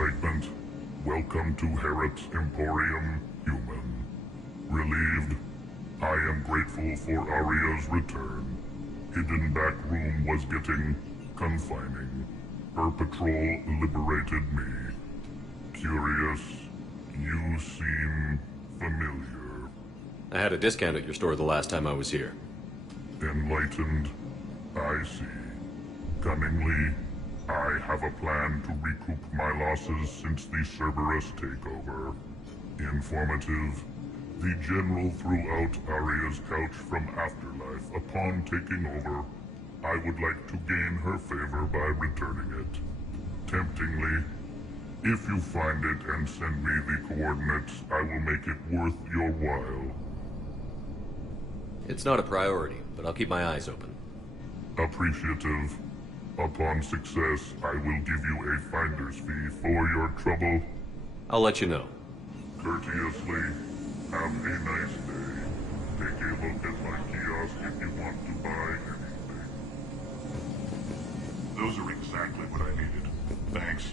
excitement. Welcome to Herod's Emporium, human. Relieved, I am grateful for Aria's return. Hidden back room was getting confining. Her patrol liberated me. Curious, you seem familiar. I had a discount at your store the last time I was here. Enlightened, I see. Cunningly, I have a plan to recoup my losses since the Cerberus takeover. Informative, the General threw out Aria's couch from Afterlife upon taking over. I would like to gain her favor by returning it. Temptingly, if you find it and send me the coordinates, I will make it worth your while. It's not a priority, but I'll keep my eyes open. Appreciative. Upon success, I will give you a finder's fee for your trouble. I'll let you know. Courteously, have a nice day. Take a look at my kiosk if you want to buy anything. Those are exactly what I needed. Thanks.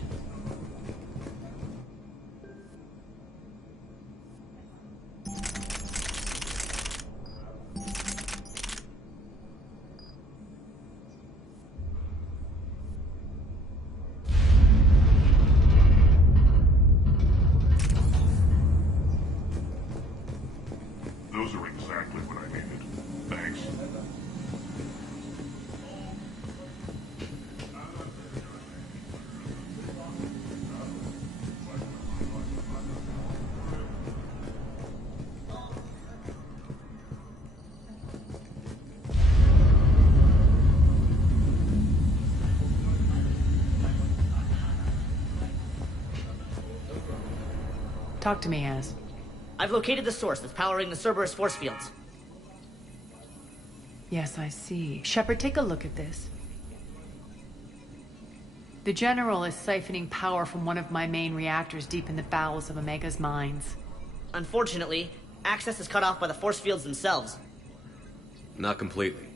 Those are exactly what I needed. Thanks. Talk to me, Az. I've located the source that's powering the Cerberus force fields. Yes, I see. Shepard, take a look at this. The General is siphoning power from one of my main reactors deep in the bowels of Omega's mines. Unfortunately, access is cut off by the force fields themselves. Not completely.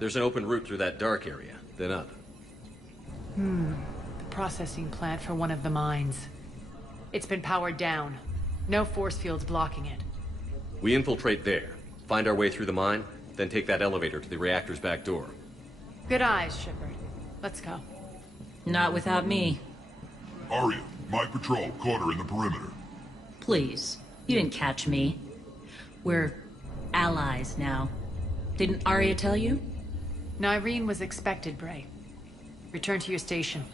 There's an open route through that dark area, then up. The processing plant for one of the mines. It's been powered down. No force fields blocking it. We infiltrate there, find our way through the mine, then take that elevator to the reactor's back door. Good eyes, Shepard. Let's go. Not without me. Aria, my patrol caught her in the perimeter. Please. You didn't catch me. We're allies now. Didn't Aria tell you? Nyreen was expected, Bray. Return to your station.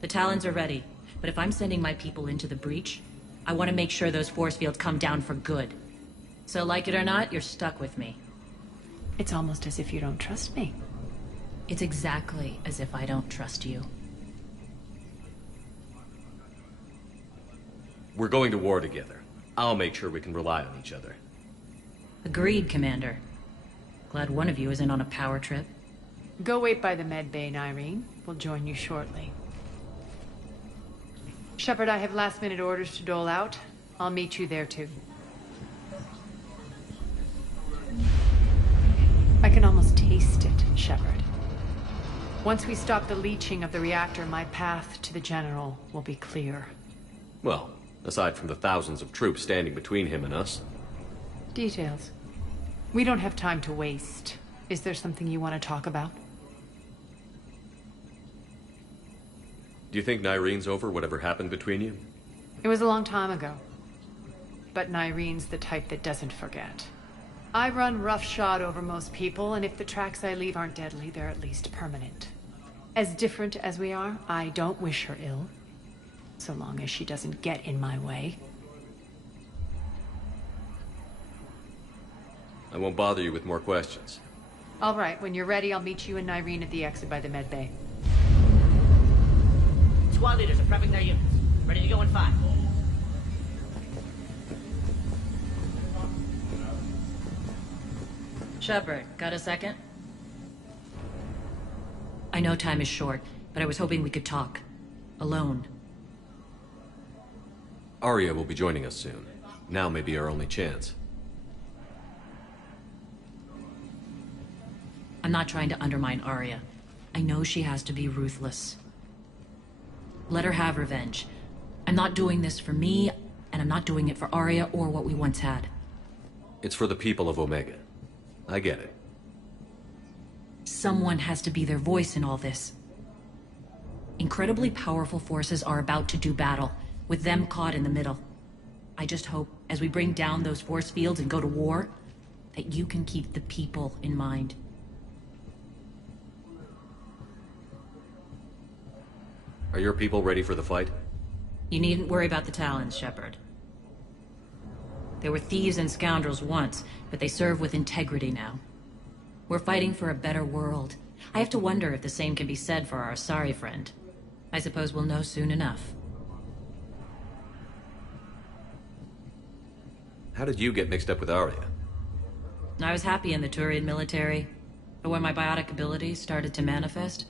The Talons are ready. But if I'm sending my people into the breach, I want to make sure those force fields come down for good. So like it or not, you're stuck with me. It's almost as if you don't trust me. It's exactly as if I don't trust you. We're going to war together. I'll make sure we can rely on each other. Agreed, Commander. Glad one of you isn't on a power trip. Go wait by the med bay, Nyreen. We'll join you shortly. Shepard, I have last-minute orders to dole out. I'll meet you there, too. I can almost taste it, Shepard. Once we stop the leaching of the reactor, my path to the General will be clear. Well, aside from the thousands of troops standing between him and us. Details. We don't have time to waste. Is there something you want to talk about? Do you think Nyreen's over whatever happened between you? It was a long time ago. But Nyreen's the type that doesn't forget. I run roughshod over most people, and if the tracks I leave aren't deadly, they're at least permanent. As different as we are, I don't wish her ill. So long as she doesn't get in my way. I won't bother you with more questions. All right, when you're ready, I'll meet you and Nyreen at the exit by the med bay. Squad leaders are prepping their units. Ready to go in 5. Shepard, got a second? I know time is short, but I was hoping we could talk. Alone. Aria will be joining us soon. Now may be our only chance. I'm not trying to undermine Aria. I know she has to be ruthless. Let her have revenge. I'm not doing this for me, and I'm not doing it for Arya or what we once had. It's for the people of Omega. I get it. Someone has to be their voice in all this. Incredibly powerful forces are about to do battle, with them caught in the middle. I just hope, as we bring down those force fields and go to war, that you can keep the people in mind. Are your people ready for the fight? You needn't worry about the Talons, Shepard. They were thieves and scoundrels once, but they serve with integrity now. We're fighting for a better world. I have to wonder if the same can be said for our Asari friend. I suppose we'll know soon enough. How did you get mixed up with Arya? I was happy in the Turian military, but when my biotic abilities started to manifest,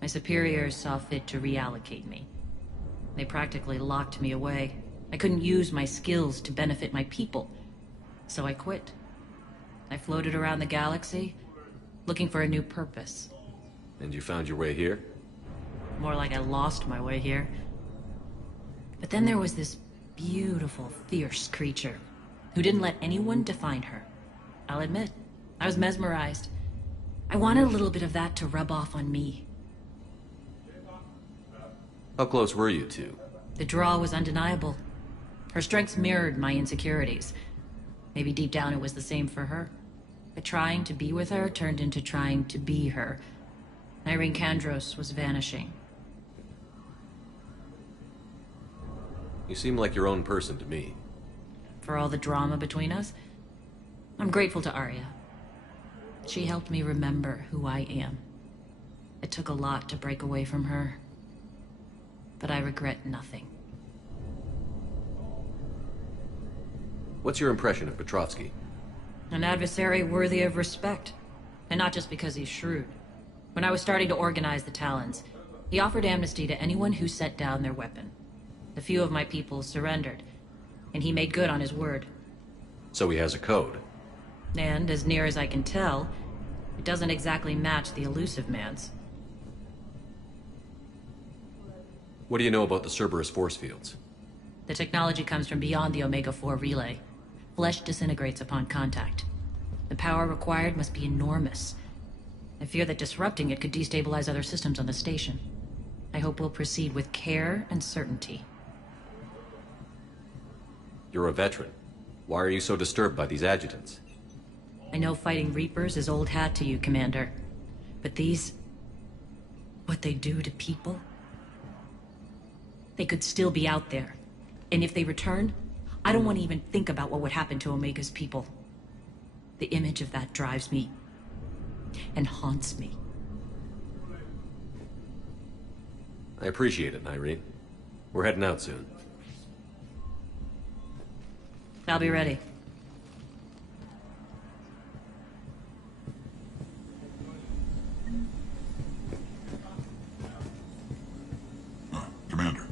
my superiors saw fit to reallocate me. They practically locked me away. I couldn't use my skills to benefit my people, so I quit. I floated around the galaxy, looking for a new purpose. And you found your way here? More like I lost my way here. But then there was this beautiful, fierce creature who didn't let anyone define her. I'll admit, I was mesmerized. I wanted a little bit of that to rub off on me. How close were you two? The draw was undeniable. Her strengths mirrored my insecurities. Maybe deep down it was the same for her. But trying to be with her turned into trying to be her. Irene Kandros was vanishing. You seem like your own person to me. For all the drama between us, I'm grateful to Arya. She helped me remember who I am. It took a lot to break away from her, but I regret nothing. What's your impression of Petrovsky? An adversary worthy of respect, and not just because he's shrewd. When I was starting to organize the Talons, he offered amnesty to anyone who set down their weapon. A few of my people surrendered, and he made good on his word. So he has a code. And, as near as I can tell, it doesn't exactly match the elusive man's. What do you know about the Cerberus force fields? The technology comes from beyond the Omega-4 relay. Flesh disintegrates upon contact. The power required must be enormous. I fear that disrupting it could destabilize other systems on the station. I hope we'll proceed with care and certainty. You're a veteran. Why are you so disturbed by these adjutants? I know fighting Reapers is old hat to you, Commander. But these... what they do to people? They could still be out there. And if they return, I don't want to even think about what would happen to Omega's people. The image of that drives me and haunts me. I appreciate it, Irene. We're heading out soon. I'll be ready. Commander.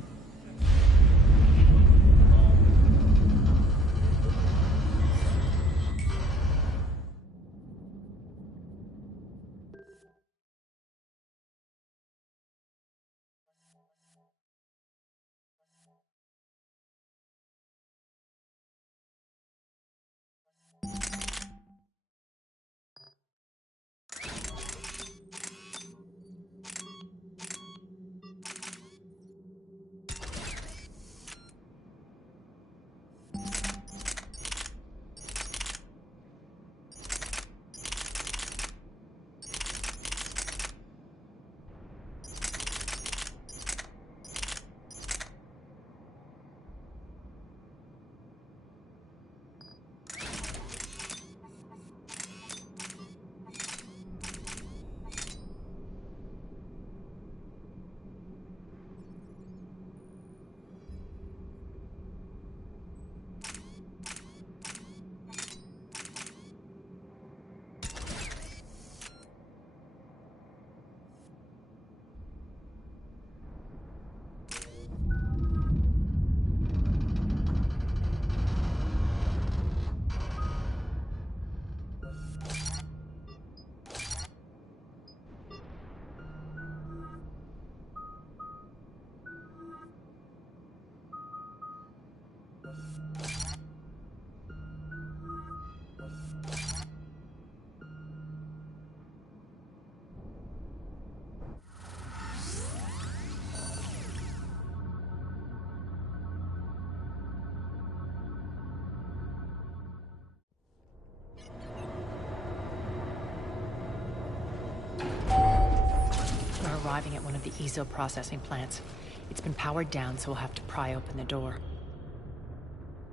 arriving at one of the ESO processing plants. It's been powered down, so we'll have to pry open the door.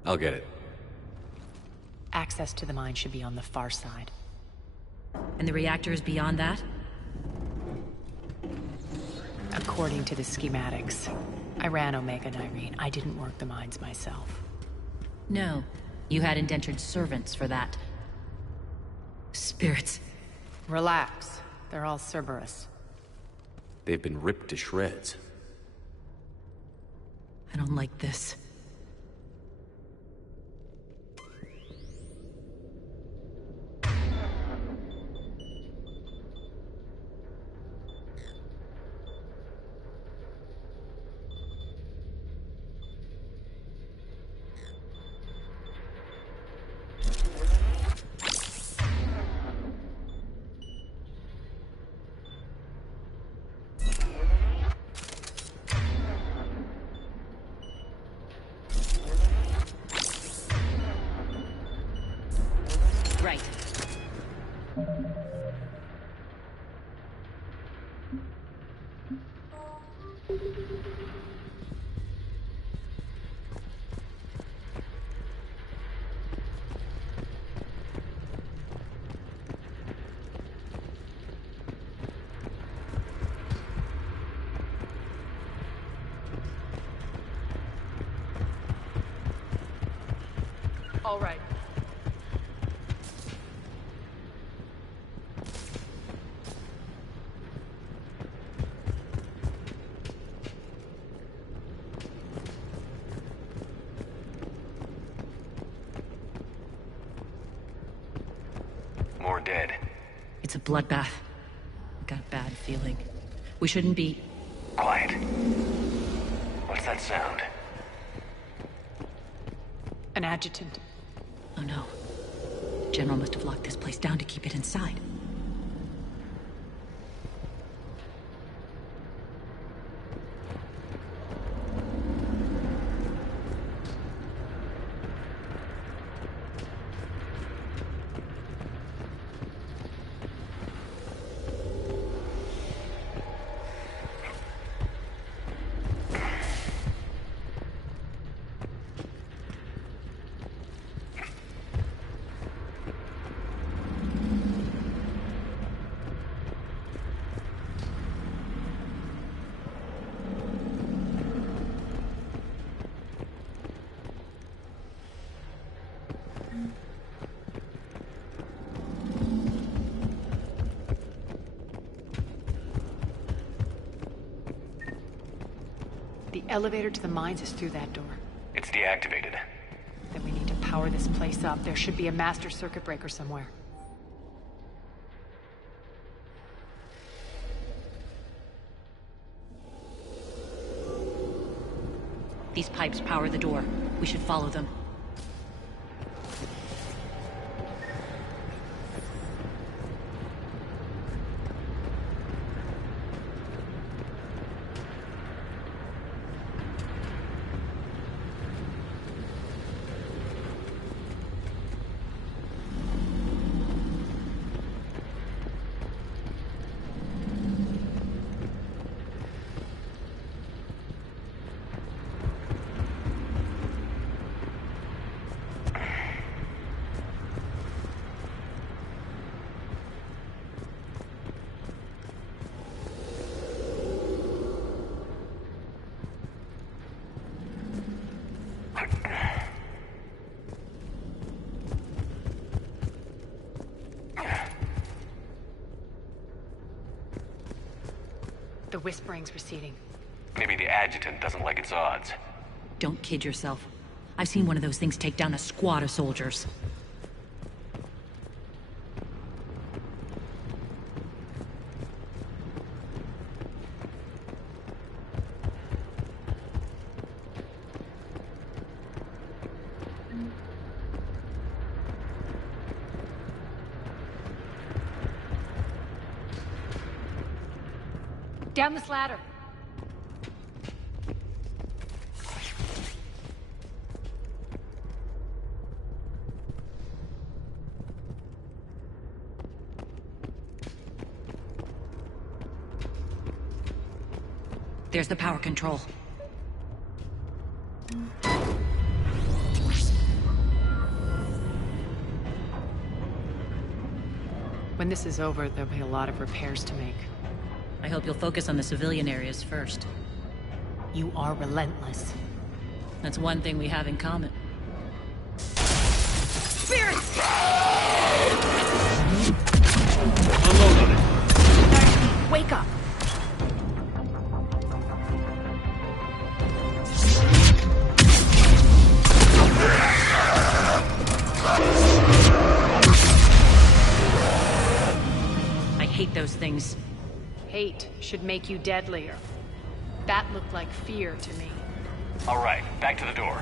I'll get it. Access to the mine should be on the far side. And the reactor is beyond that? According to the schematics. I ran Omega, Nyreen. I didn't work the mines myself. No. You had indentured servants for that. Spirits. Relax. They're all Cerberus. They've been ripped to shreds. I don't like this. Right. All right. More dead. It's a bloodbath. I got a bad feeling. We shouldn't be... Quiet. What's that sound? An adjutant. Oh no. General must have locked this place down to keep it inside. The elevator to the mines is through that door. It's deactivated. Then we need to power this place up. There should be a master circuit breaker somewhere. These pipes power the door. We should follow them. The whispering's receding. Maybe the adjutant doesn't like its odds. Don't kid yourself. I've seen one of those things take down a squad of soldiers. Down this ladder. There's the power control. When this is over, there'll be a lot of repairs to make. I hope you'll focus on the civilian areas first. You are relentless. That's one thing we have in common. Spirits! Unload on it. Wake up! I hate those things. Hate should make you deadlier. That looked like fear to me. All right, back to the door.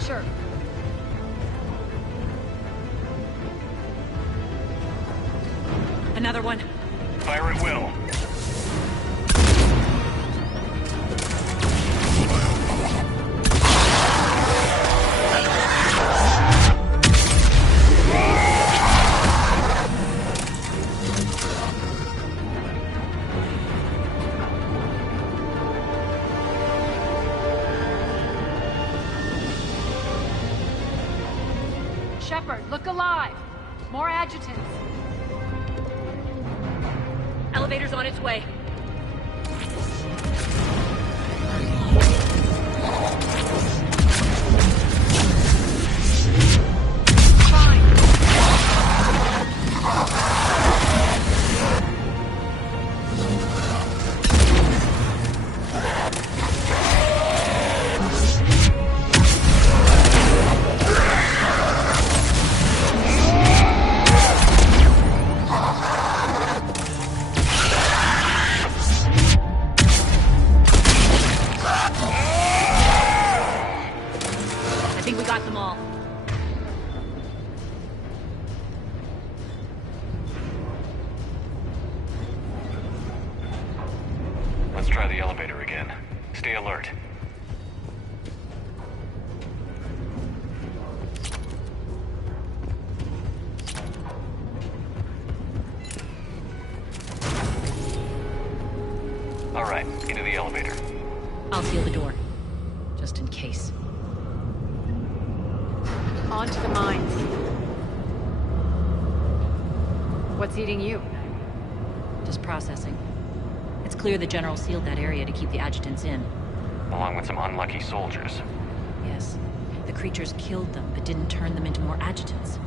Sure. Another one. Fire at will. Shepard, look alive! More adjutants. Elevator's on its way. Let's try the elevator again. Stay alert. All right, into the elevator. I'll seal the door. Just in case. On to the mines. What's eating you? Just processing. It's clear the General sealed that area to keep the adjutants in. Along with some unlucky soldiers. Yes. The creatures killed them, but didn't turn them into more adjutants.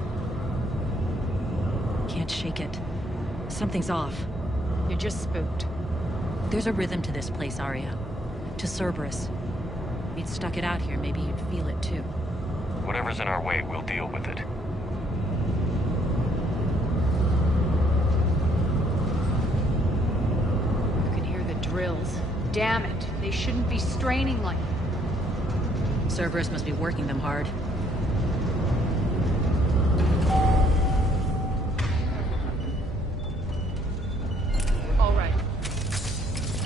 Can't shake it. Something's off. You're just spooked. There's a rhythm to this place, Arya. To Cerberus. If you'd stuck it out here, maybe you'd feel it too. Whatever's in our way, we'll deal with it. You can hear the drills. Damn it. They shouldn't be straining like... Cerberus must be working them hard. All right.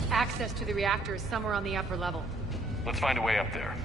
Access to the reactor is somewhere on the upper level. Let's find a way up there.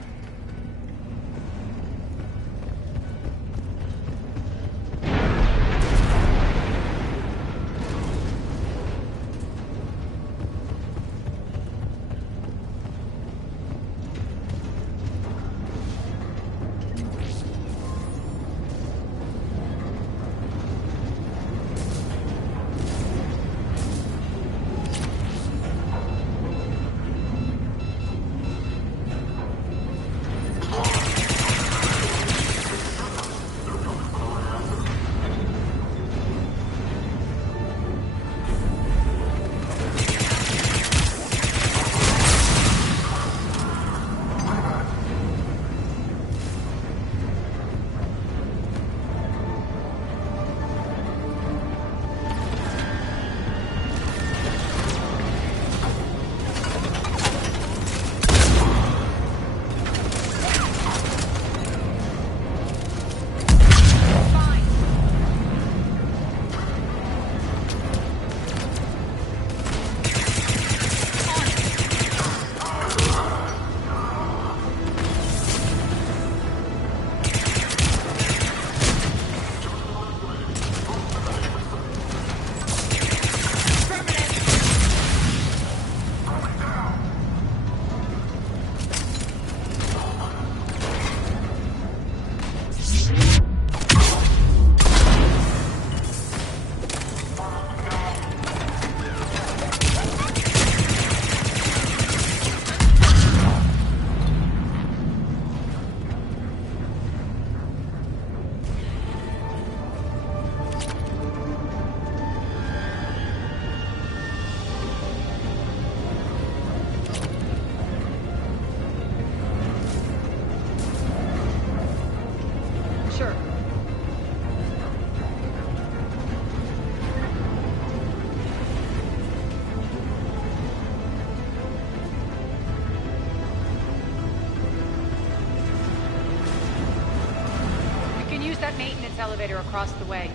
Sure. You can use that maintenance elevator across the way.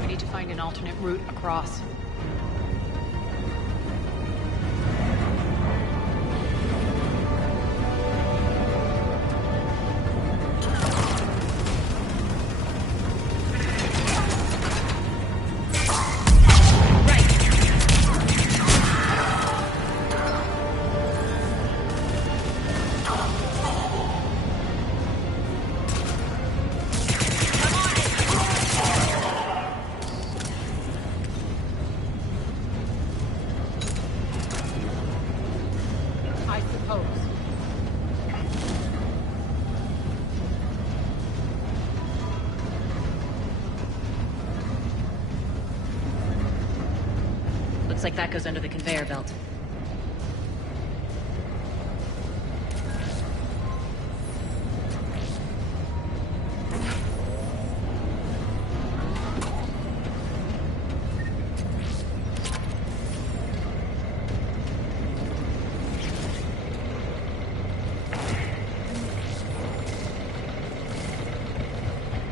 We need to find an alternate route across. I suppose. Looks like that goes under the conveyor belt.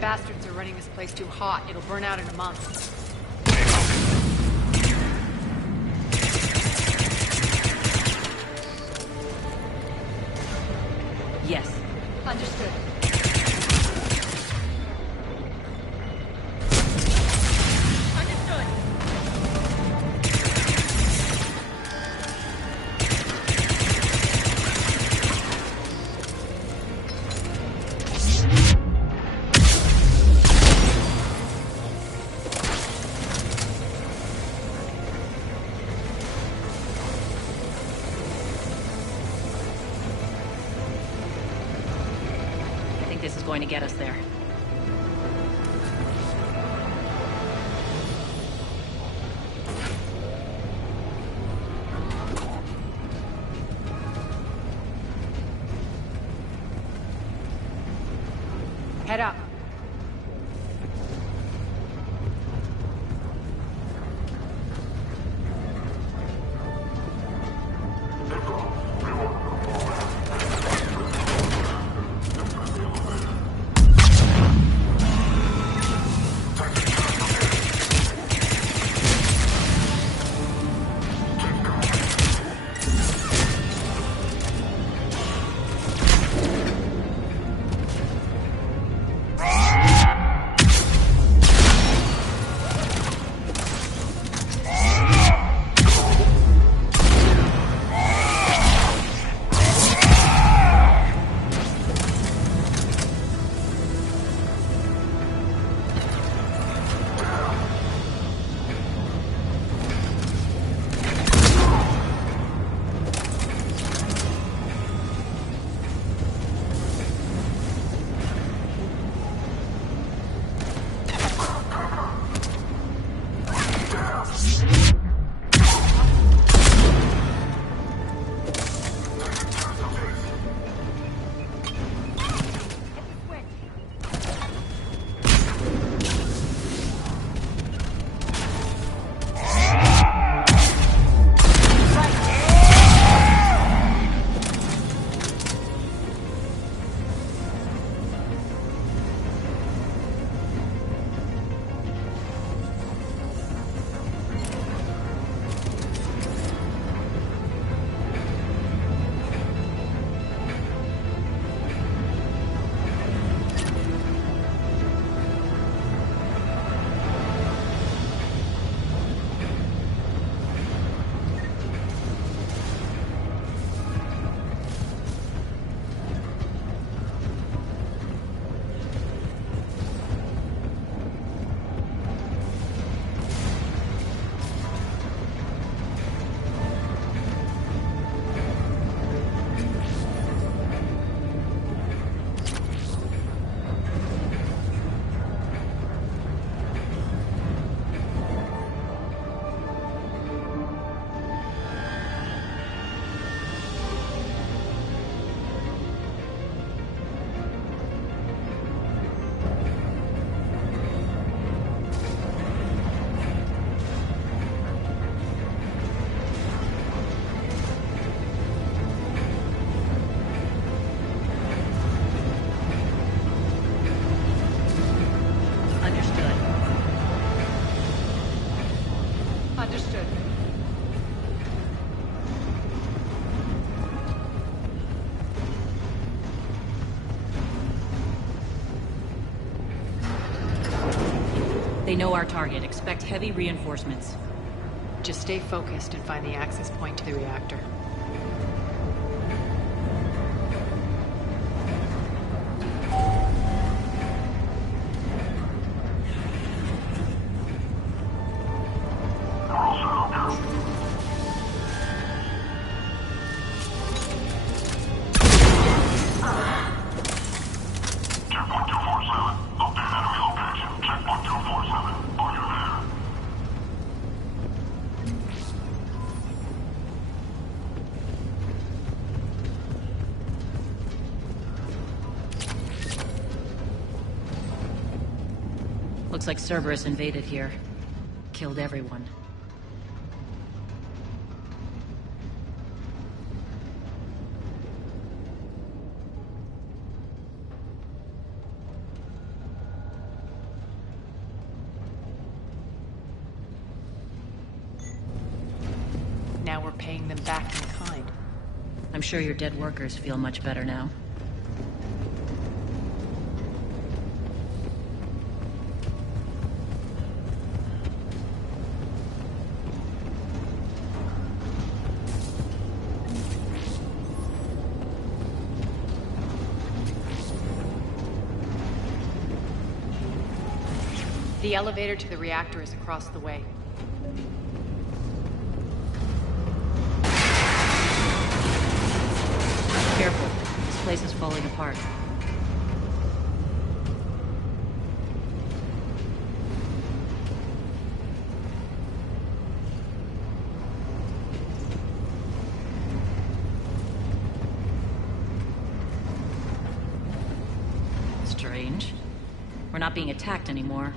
Bastards are running this place too hot. It'll burn out in a month. Yes. Understood. I think this is going to get us there. Head up. Understood. They know our target. Expect heavy reinforcements. Just stay focused and find the access point to the reactor. Looks like Cerberus invaded here. Killed everyone. Now we're paying them back in kind. I'm sure your dead workers feel much better now. The elevator to the reactor is across the way. Careful. This place is falling apart. Strange. We're not being attacked anymore.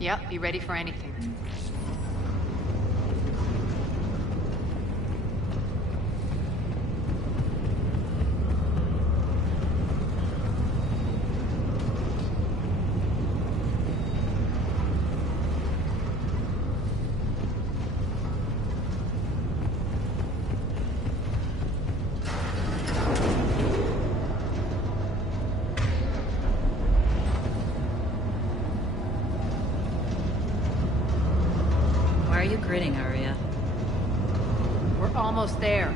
Yep, be ready for anything. Why are you grinning, Aria? We're almost there.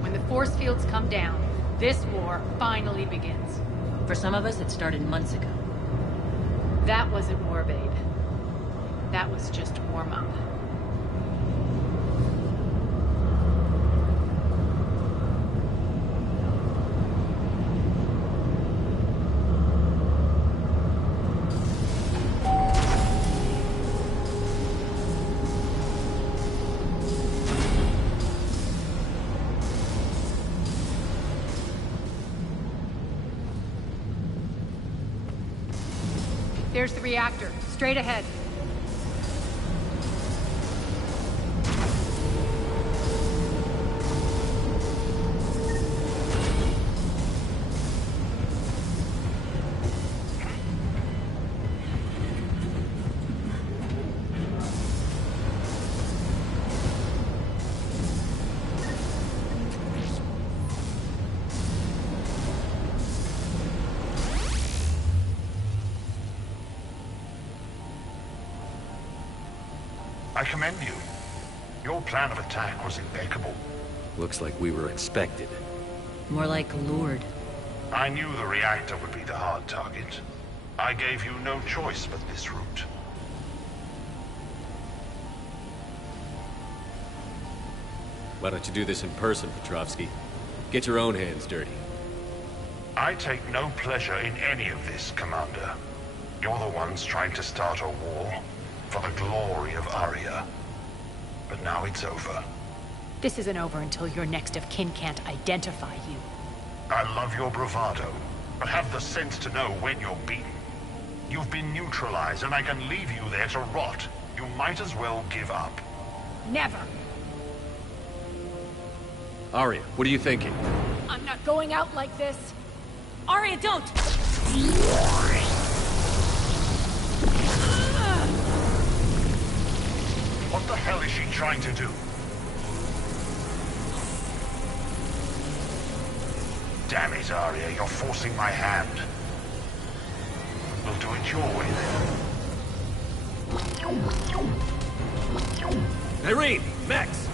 When the force fields come down, this war finally begins. For some of us, it started months ago. That wasn't war, babe. That was just warm-up. There's the reactor, straight ahead. I commend you. Your plan of attack was impeccable. Looks like we were expected. More like lured. I knew the reactor would be the hard target. I gave you no choice but this route. Why don't you do this in person, Petrovsky? Get your own hands dirty. I take no pleasure in any of this, Commander. You're the ones trying to start a war for the glory of Aria. But now it's over. This isn't over until your next of kin can't identify you. I love your bravado, but have the sense to know when you're beaten. You've been neutralized, and I can leave you there to rot. You might as well give up. Never! Aria, what are you thinking? I'm not going out like this! Aria, don't! What What the hell is she trying to do? Damn it, Arya, you're forcing my hand. We'll do it your way then. Irene! Max!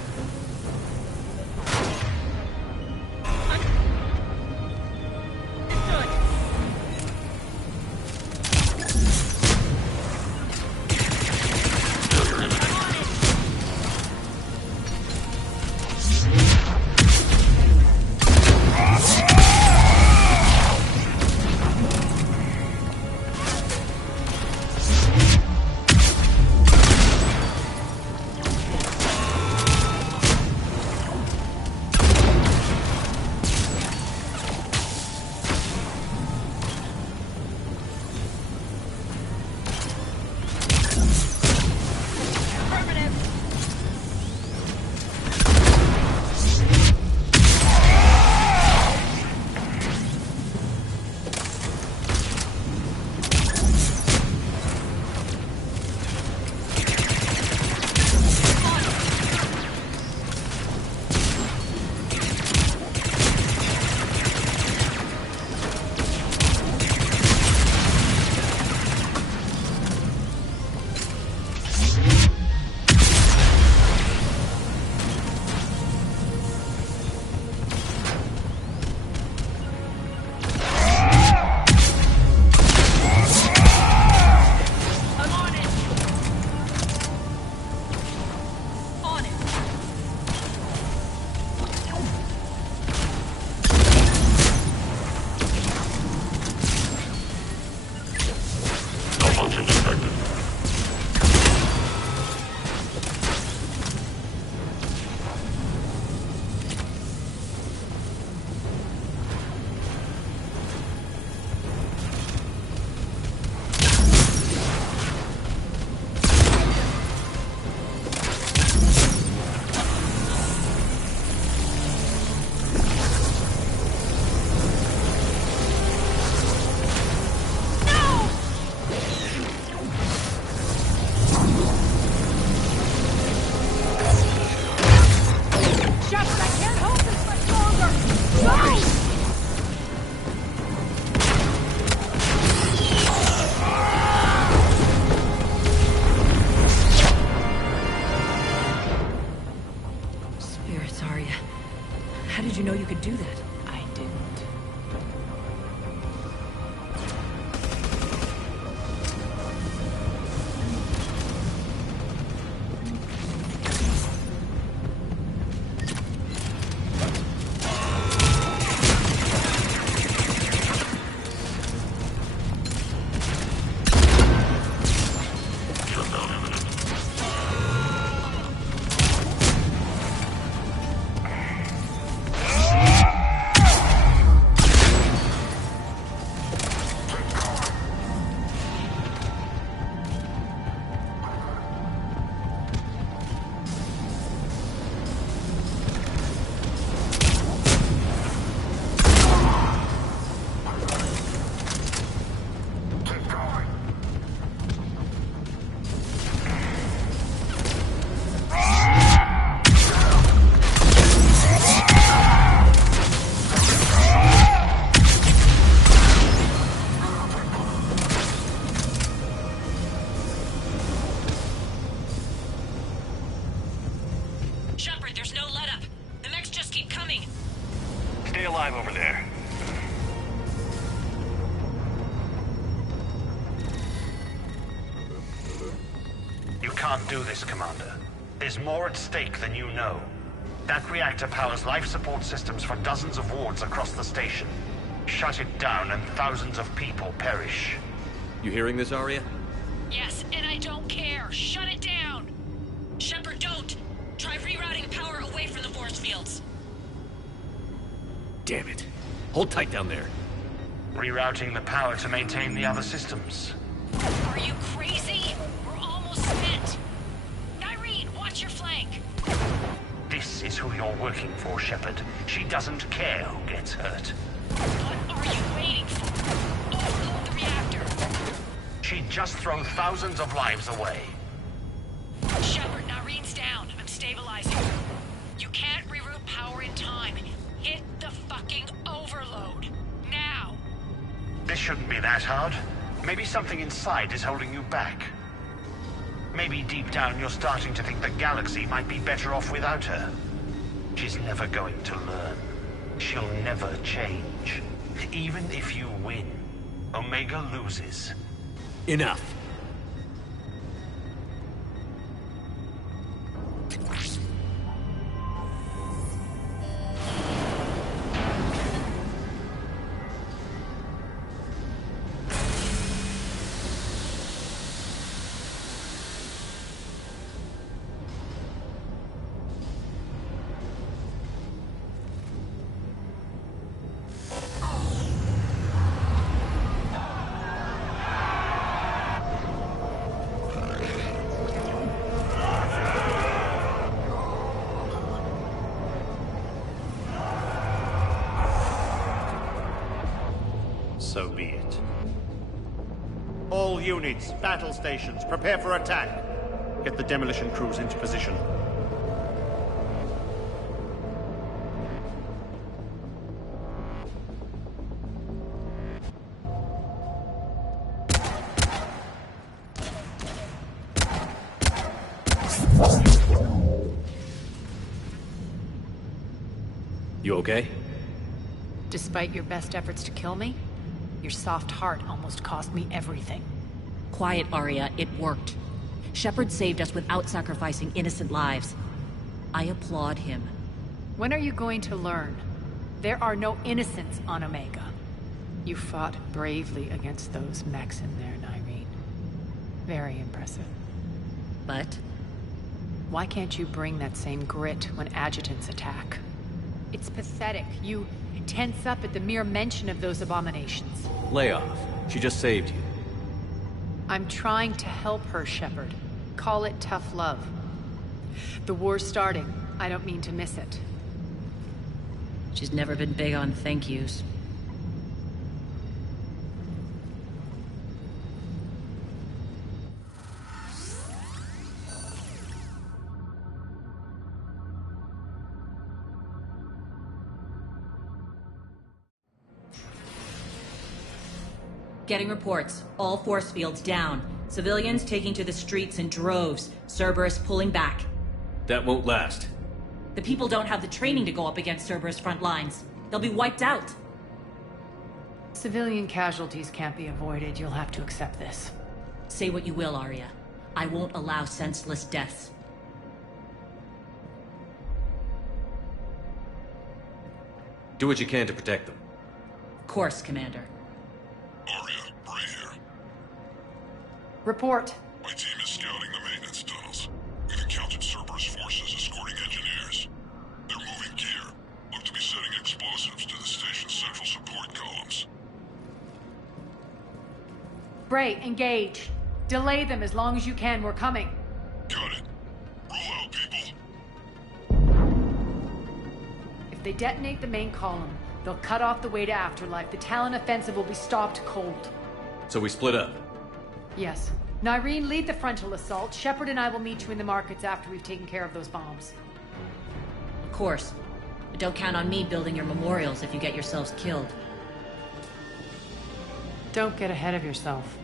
Do that. I didn't. Stay alive over there. You can't do this, Commander. There's more at stake than you know. That reactor powers life support systems for dozens of wards across the station. Shut it down and thousands of people perish. You hearing this, Arya? Yes, and I don't care. Shut it down! Shepard, don't! Try rerouting power away from the force fields. Damn it. Hold tight down there. Rerouting the power to maintain the other systems. Are you crazy? We're almost spent. Irene, watch your flank. This is who you're working for, Shepard. She doesn't care who gets hurt. What are you waiting for? Overload the reactor. She'd just throw thousands of lives away. Shepard, Irene's shouldn't be that hard. Maybe something inside is holding you back. Maybe deep down you're starting to think the galaxy might be better off without her. She's never going to learn. She'll never change. Even if you win, Omega loses. Enough. So be it. All units, battle stations, prepare for attack. Get the demolition crews into position. You okay? Despite your best efforts to kill me, your soft heart almost cost me everything. Quiet, Arya. It worked. Shepard saved us without sacrificing innocent lives. I applaud him. When are you going to learn? There are no innocents on Omega. You fought bravely against those mechs in there, Nyreen. Very impressive. But Why can't you bring that same grit when adjutants attack? It's pathetic. You tense up at the mere mention of those abominations. Lay off. She just saved you. I'm trying to help her, Shepard. Call it tough love. The war's starting. I don't mean to miss it. she's never been big on thank yous. Getting reports. All force fields down. Civilians taking to the streets in droves. Cerberus pulling back. That won't last. The people don't have the training to go up against Cerberus front lines. They'll be wiped out. Civilian casualties can't be avoided. You'll have to accept this. Say what you will, Arya. I won't allow senseless deaths. Do what you can to protect them. Of course, Commander. Arya, Bray here. Report. My team is scouting the maintenance tunnels. We've encountered Cerberus forces escorting engineers. They're moving gear. Look to be setting explosives to the station's central support columns. Bray, engage. Delay them as long as you can. We're coming. Got it. Roll out, people. If they detonate the main column, they'll cut off the way to Afterlife. The Talon offensive will be stopped cold. So we split up. Yes. Nyreen, lead the frontal assault. Shepard and I will meet you in the markets after we've taken care of those bombs. Of course. But don't count on me building your memorials if you get yourselves killed. Don't get ahead of yourself.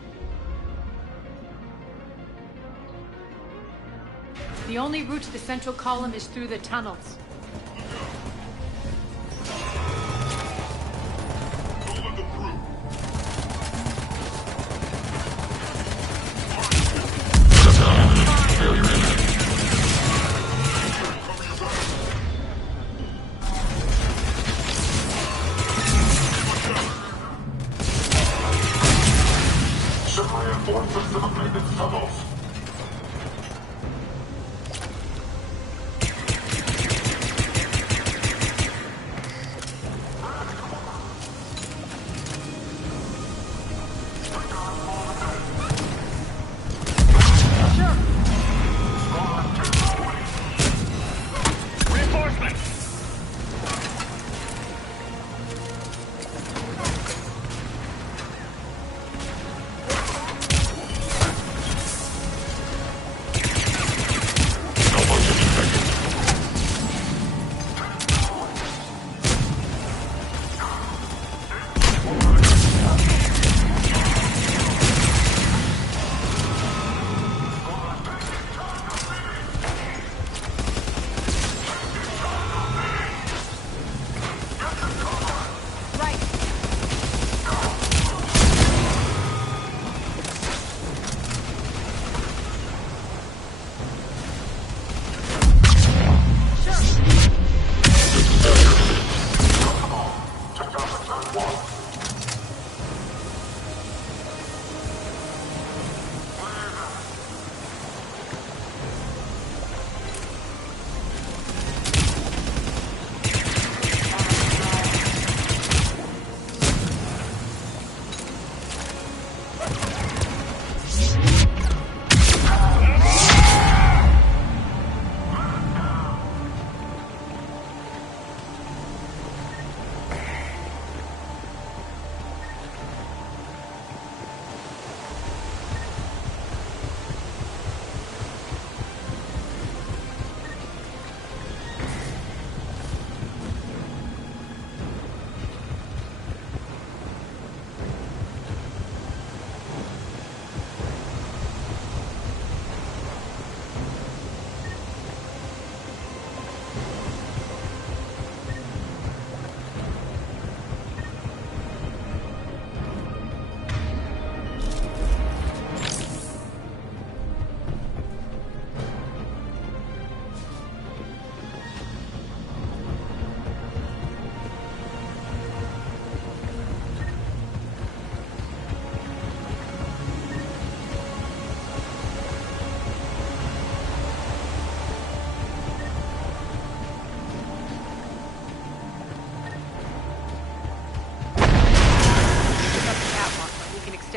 The only route to the central column is through the tunnels. Don't let them through. Some reinforcements to the maintenance tunnels.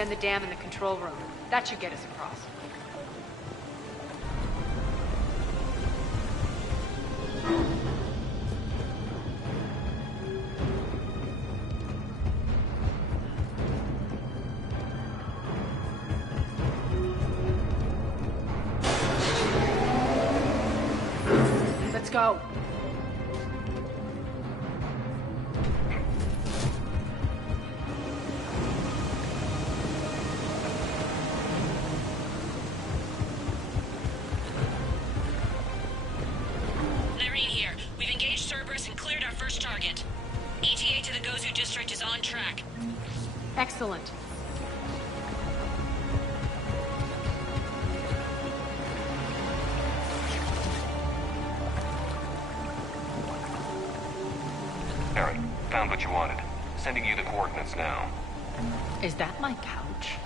extend the dam in the control room. That should get us across. Let's go. Cerberus and cleared our first target. ETA to the Gozu district is on track. Excellent. Aaron, found what you wanted. Sending you the coordinates now. Is that my couch?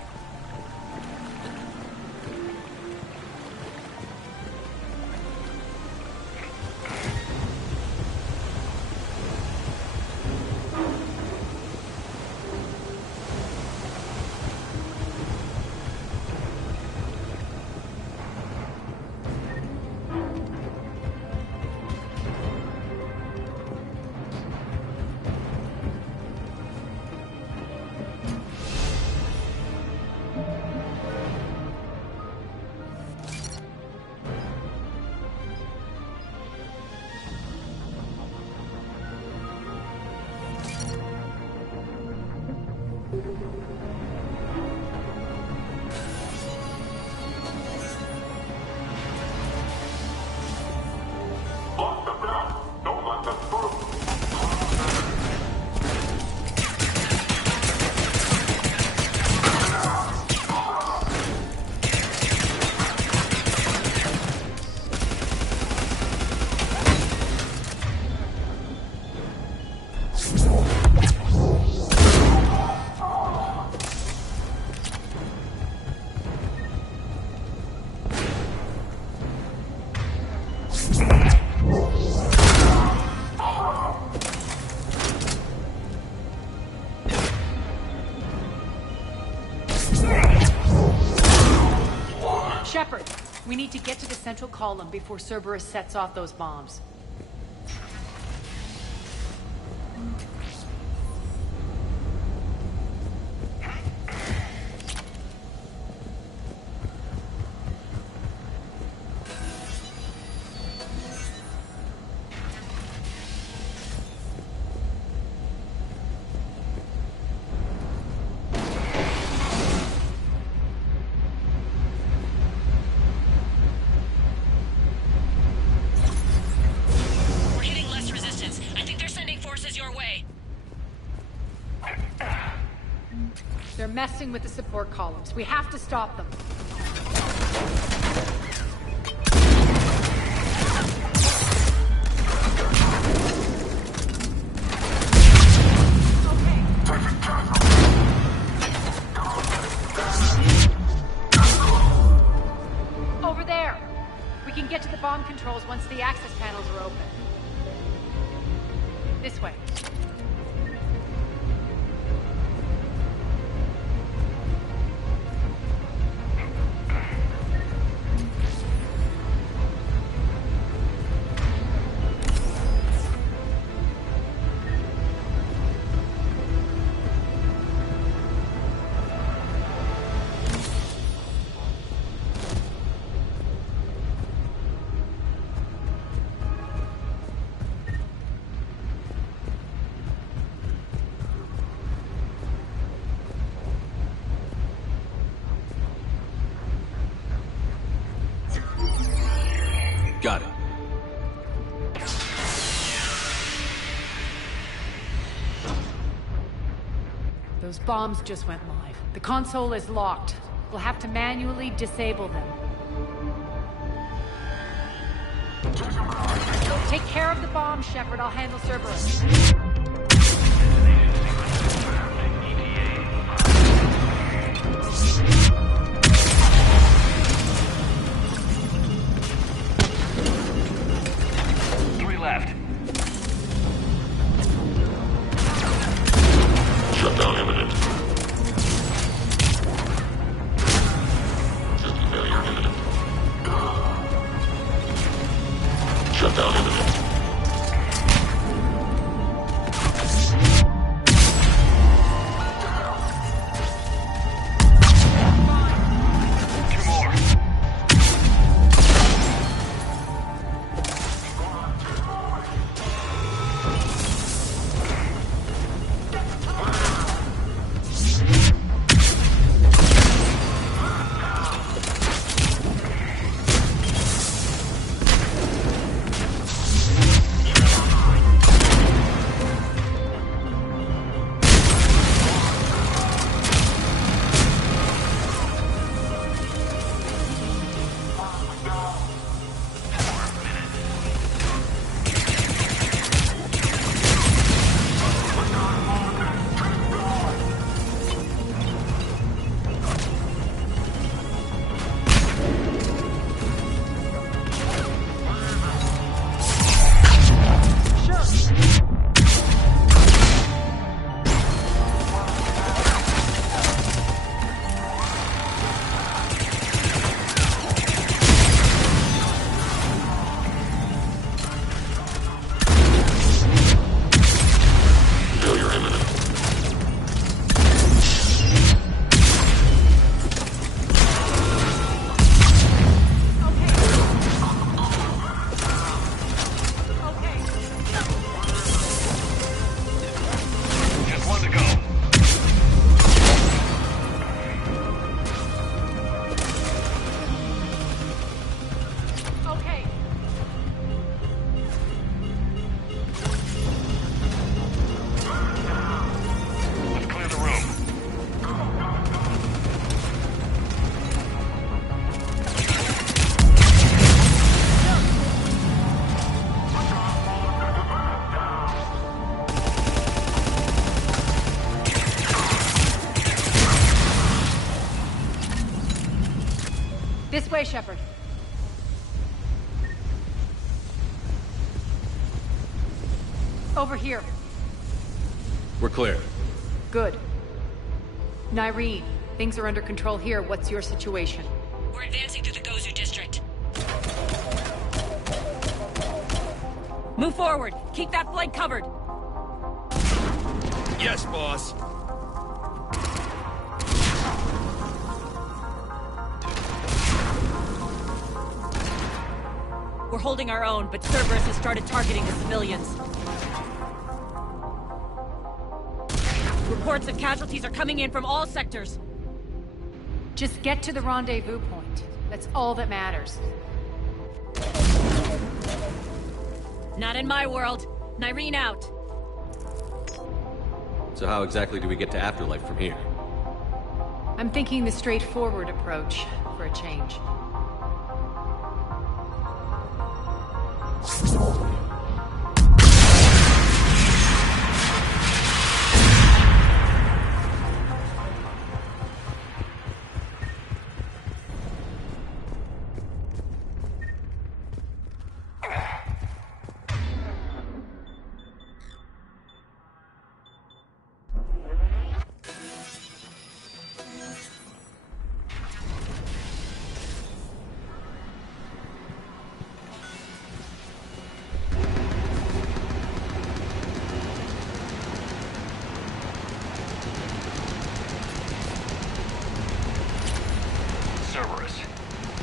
Shepard, we need to get to the central column before Cerberus sets off those bombs. They're messing with the support columns. We have to stop them. Over there! We can get to the bomb controls once the access panels are open. This way. Got it. Those bombs just went live. The console is locked. We'll have to manually disable them. Take care of the bomb, Shepard. I'll handle Cerberus. Left. Shutdown imminent. Countdown imminent. This way, Shepard. Over here. We're clear. Good. Nyreen, things are under control here. What's your situation? We're advancing through the Gozu district. Move forward. Keep that flank covered. Yes, boss. We're holding our own, but Cerberus has started targeting the civilians. Reports of casualties are coming in from all sectors. Just get to the rendezvous point. That's all that matters. Not in my world. Nyreen out. So how exactly do we get to Afterlife from here? I'm thinking the straightforward approach for a change. Cerberus.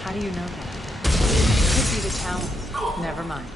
How do you know that? Could be the Talons. Never mind.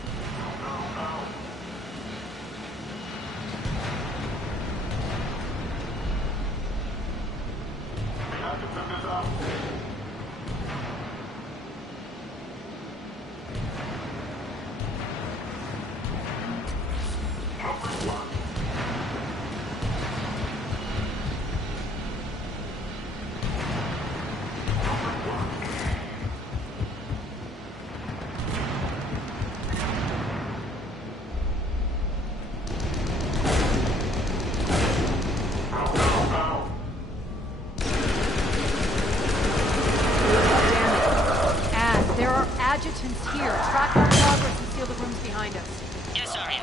Adjutants here. Track our progress and seal the rooms behind us. Yes, Arya.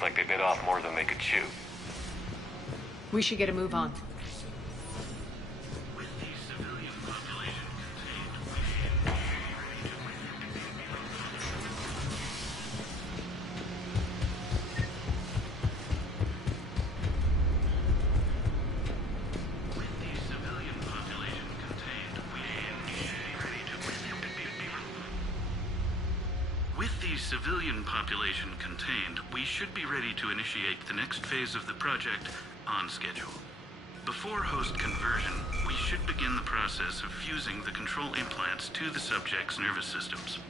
Looks like they bit off more than they could chew. We should get a move on. Civilian population contained, we should be ready to initiate the next phase of the project on schedule. Before host conversion, we should begin the process of fusing the control implants to the subject's nervous systems.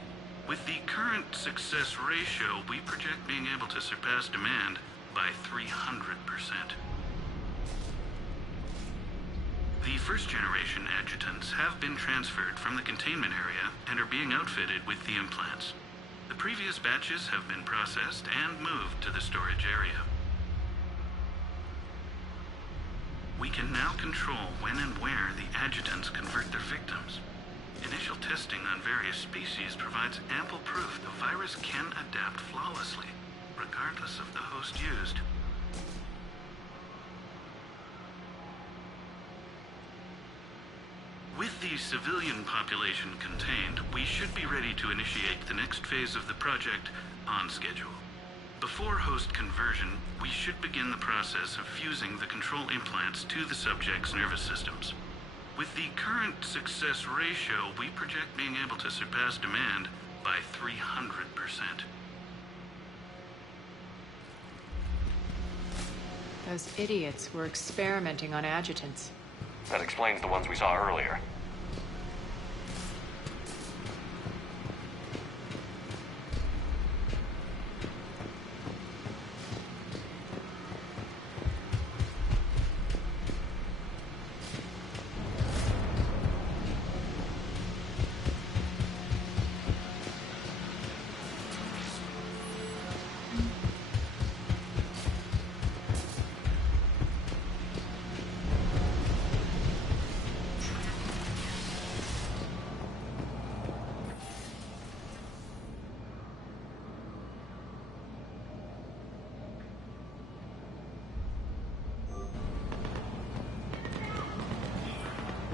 With the current success ratio, we project being able to surpass demand by 300%. The first-generation adjutants have been transferred from the containment area and are being outfitted with the implants. The previous batches have been processed and moved to the storage area. We can now control when and where the adjutants convert their victims. Initial testing on various species provides ample proof the virus can adapt flawlessly, regardless of the host used. With the civilian population contained, we should be ready to initiate the next phase of the project on schedule. Before host conversion, we should begin the process of fusing the control implants to the subject's nervous systems. With the current success ratio, we project being able to surpass demand by 300%. Those idiots were experimenting on adjutants. That explains the ones we saw earlier.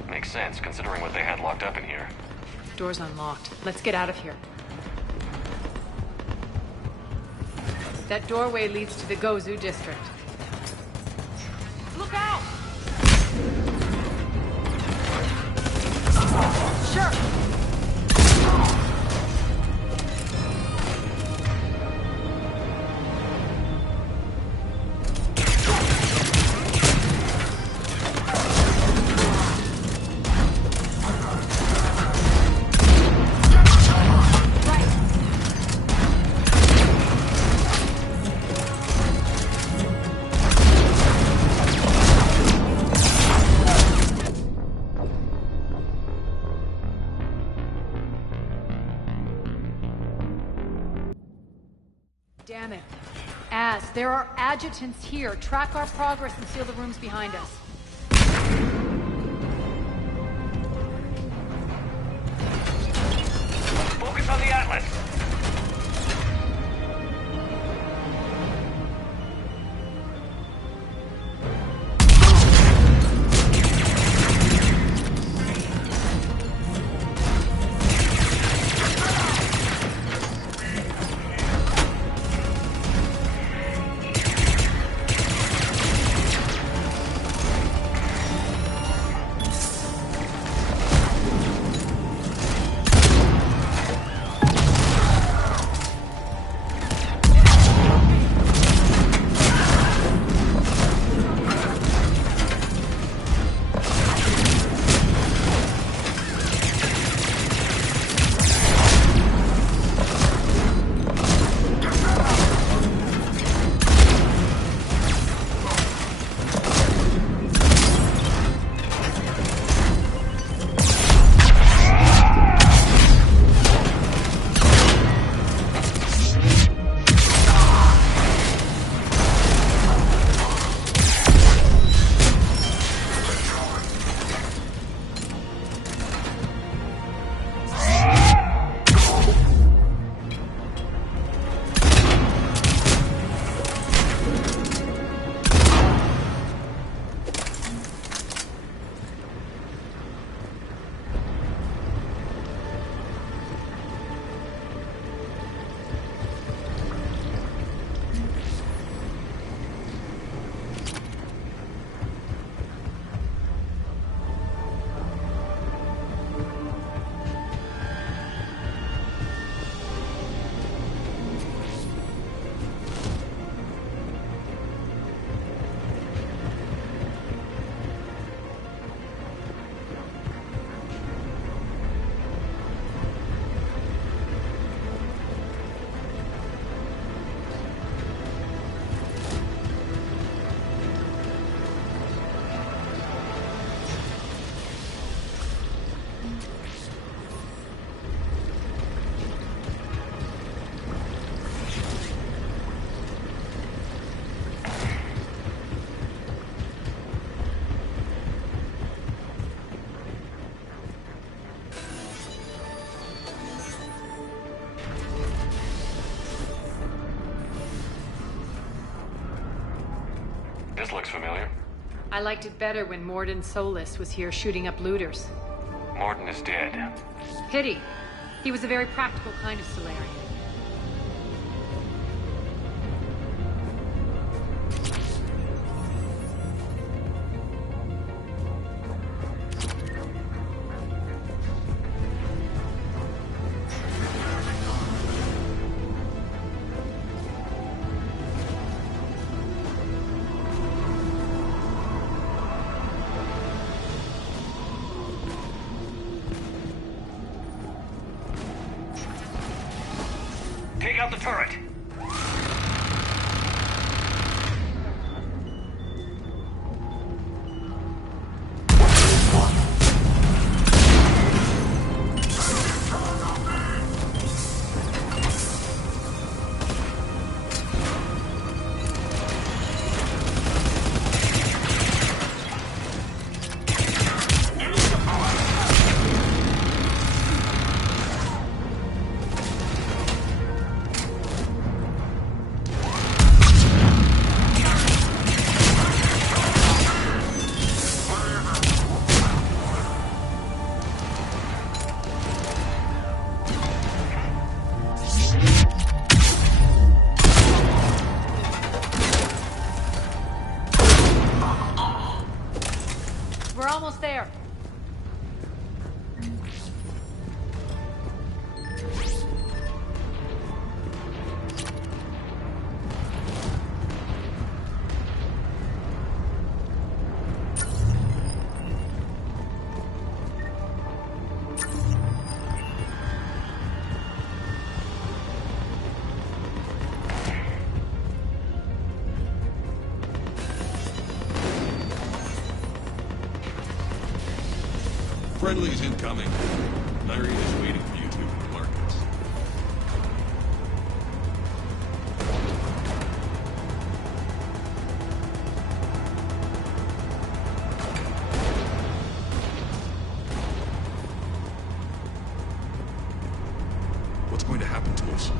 Makes sense, considering what they had locked up in here. Door's unlocked. Let's get out of here. That doorway leads to the Gozu district. Look out! Sure! Damn it. There are adjutants here. Track our progress and seal the rooms behind us. Focus on the Atlas! This looks familiar. I liked it better when Morden Solis was here shooting up looters. Morden is dead. Pity. He was a very practical kind of Solarian. Take out the turret! We're almost there. Friendly's incoming. Larry is waiting for you two in the markets. What's going to happen to us?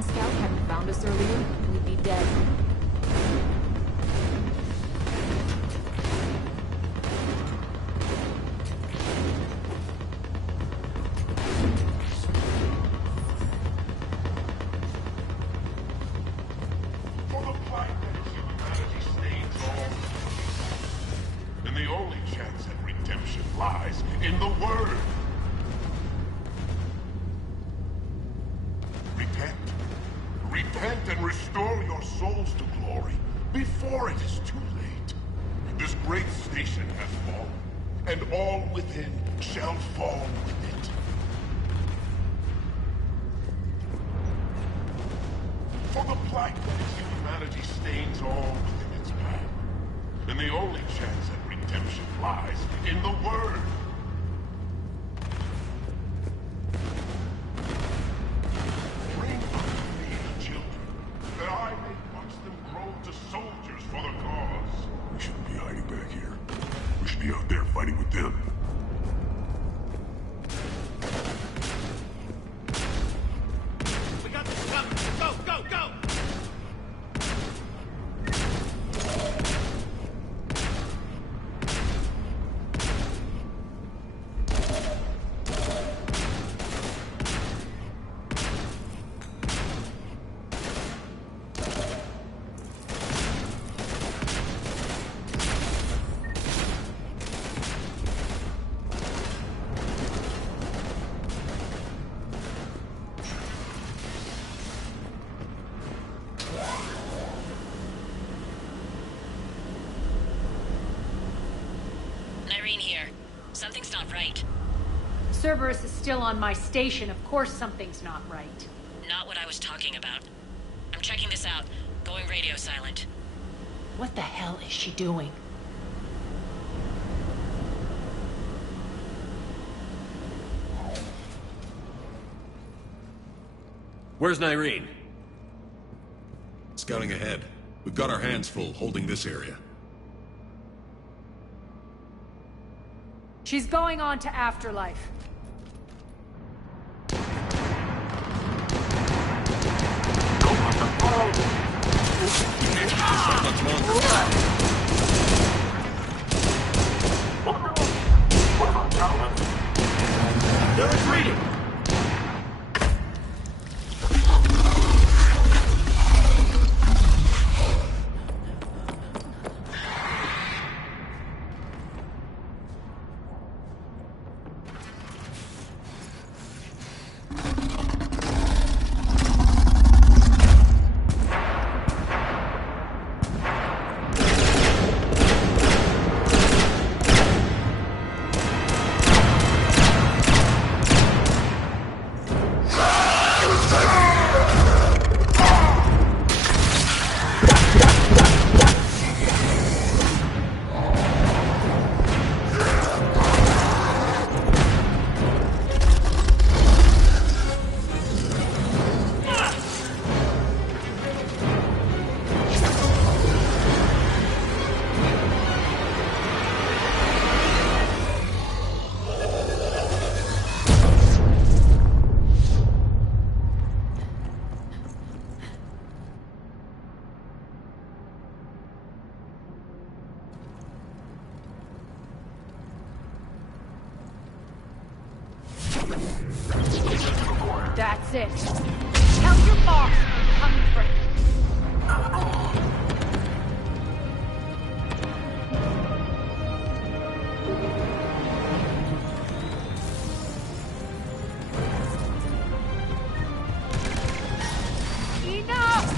Scout hadn't found us earlier, we'd be dead. For the plight that humanity stains all, and the only chance at redemption lies in the Word. Repent and restore your souls to glory before it is too late. This great station has fallen, and all within shall fall with it. For the plight that humanity stains all within its path, and the only chance at redemption lies in the Word. Out there fighting with them. We got this covered. Go, go, go! Something's not right. Cerberus is still on my station. Of course something's not right. Not what I was talking about. I'm checking this out. Going radio silent. What the hell is she doing? Where's Nyreen? Scouting ahead. We've got our hands full holding this area. She's going on to Afterlife. They're retreating! That's it. Tell your boss I'm coming for him. Enough!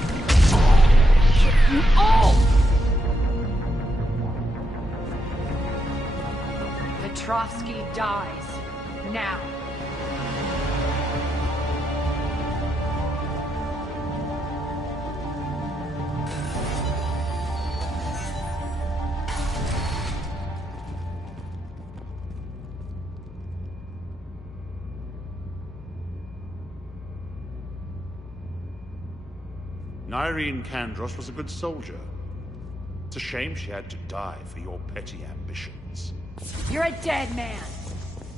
You all! Petrovsky dies. Now. Irene Kandros was a good soldier. It's a shame she had to die for your petty ambitions. You're a dead man.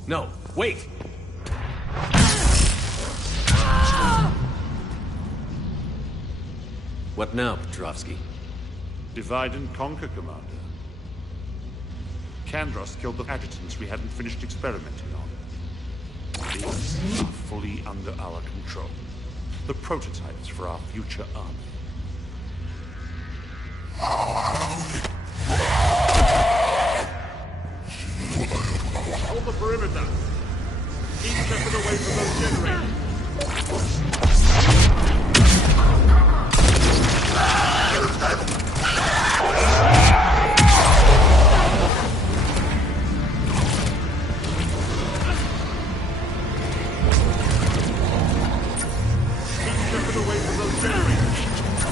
No, wait! What now, Petrovsky? Divide and conquer, Commander. Kandros killed the adjutants we hadn't finished experimenting on. These are fully under our control. The prototypes for our future army. Hold the perimeter. Keep Shepard away from those generators. Keep Shepard away from those generators.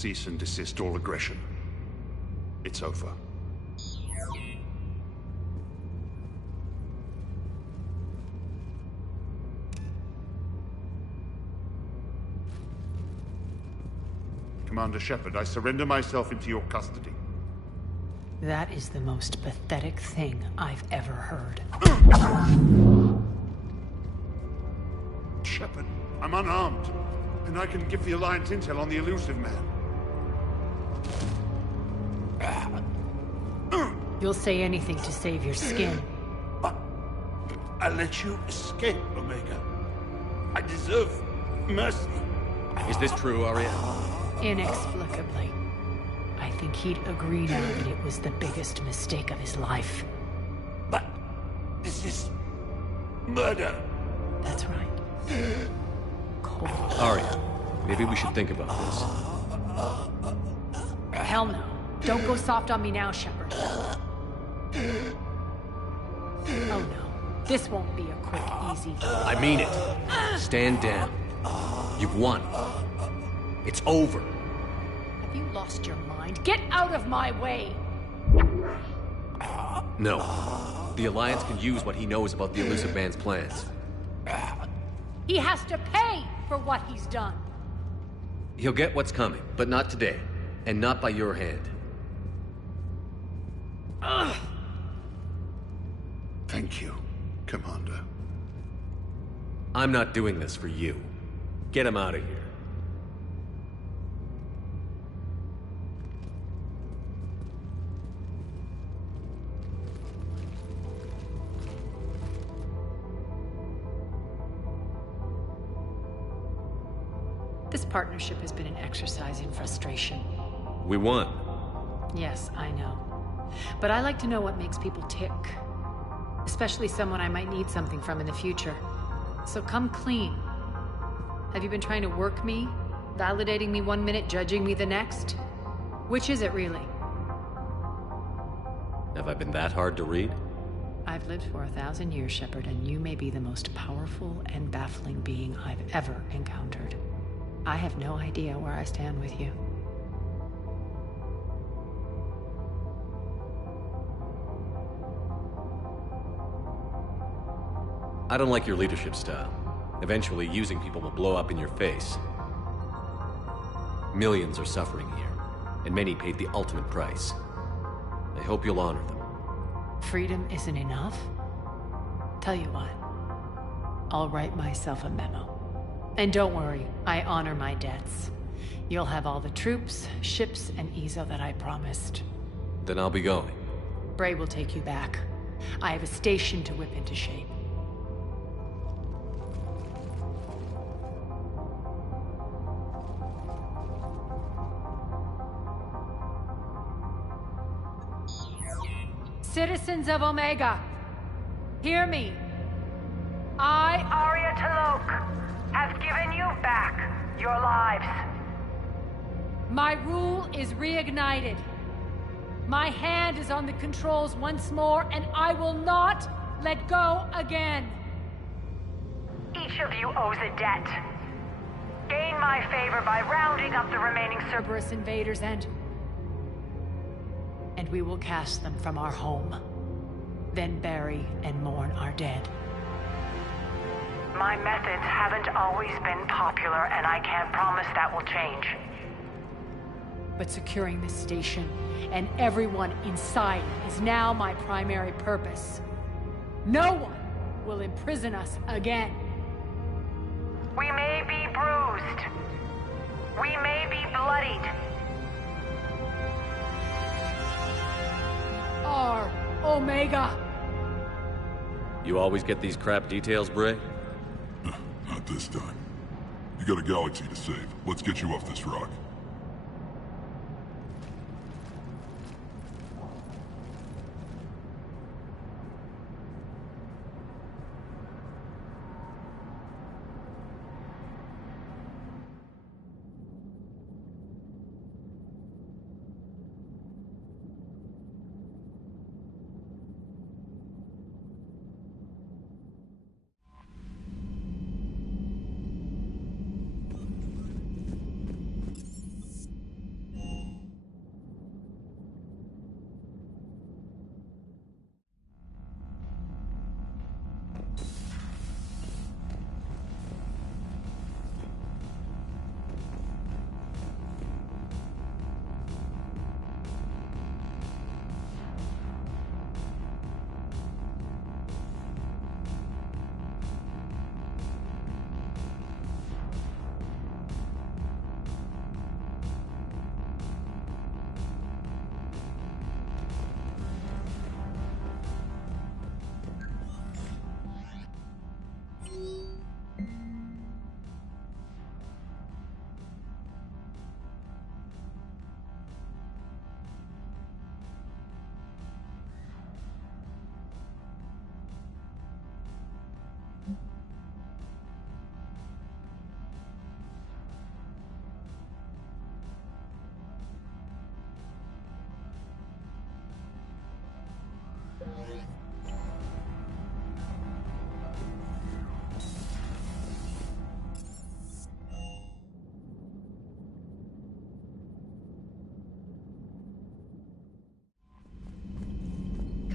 cease and desist all aggression. It's over. Commander Shepard, I surrender myself into your custody. That is the most pathetic thing I've ever heard. Shepard, I'm unarmed, and I can give the Alliance intel on the elusive man. You'll say anything to save your skin. I let you escape, Omega. I deserve mercy. Is this true, Arya? Inexplicably. I think he'd agree now that it was the biggest mistake of his life. But this is murder. That's right. Cold. Arya, maybe we should think about this. Hell no. Don't go soft on me now, Shepard. Oh no. This won't be a quick, easy... I mean it. Stand down. You've won. It's over. Have you lost your mind? Get out of my way! No. The Alliance can use what he knows about the elusive man's plans. He has to pay for what he's done. He'll get what's coming, but not today. And not by your hand. Ugh. Thank you, Commander. I'm not doing this for you. Get him out of here. This partnership has been an exercise in frustration. We won. Yes, I know. But I like to know what makes people tick. Especially someone I might need something from in the future. So come clean. Have you been trying to work me? Validating me 1 minute, judging me the next? Which is it, really? Have I been that hard to read? I've lived for 1,000 years, Shepard, and you may be the most powerful and baffling being I've ever encountered. I have no idea where I stand with you. I don't like your leadership style. Eventually, using people will blow up in your face. Millions are suffering here, and many paid the ultimate price. I hope you'll honor them. Freedom isn't enough? Tell you what, I'll write myself a memo. And don't worry, I honor my debts. You'll have all the troops, ships, and Ezo that I promised. Then I'll be going. Bray will take you back. I have a station to whip into shape. Citizens of Omega, hear me. I, Arya T'Loak, have given you back your lives. My rule is reignited. My hand is on the controls once more, and I will not let go again. Each of you owes a debt. Gain my favor by rounding up the remaining Cerberus invaders and we will cast them from our home. Then bury and mourn our dead. My methods haven't always been popular, and I can't promise that will change. But securing this station and everyone inside is now my primary purpose. No one will imprison us again. We may be bruised. We may be bloodied. Our Omega. You always get these crap details, Bray? Not this time. You got a galaxy to save. Let's get you off this rock.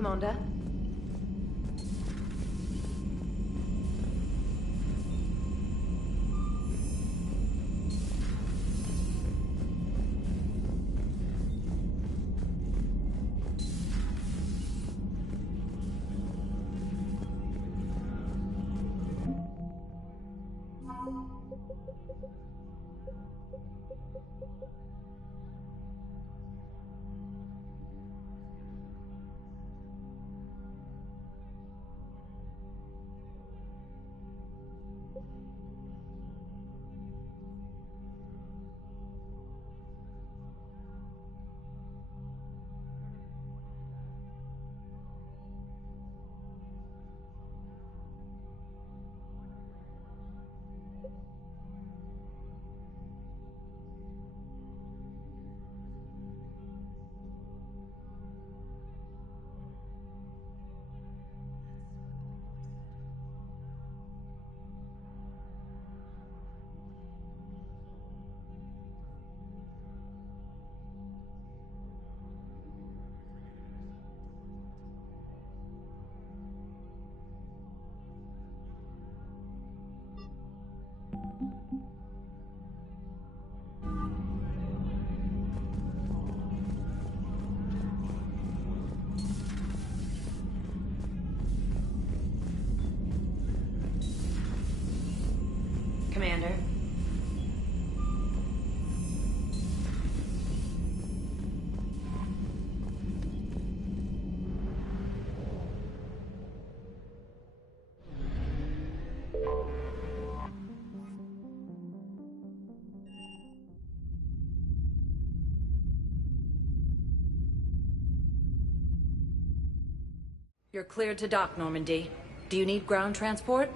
Commander. Commander. You're cleared to dock, Normandy. Do you need ground transport?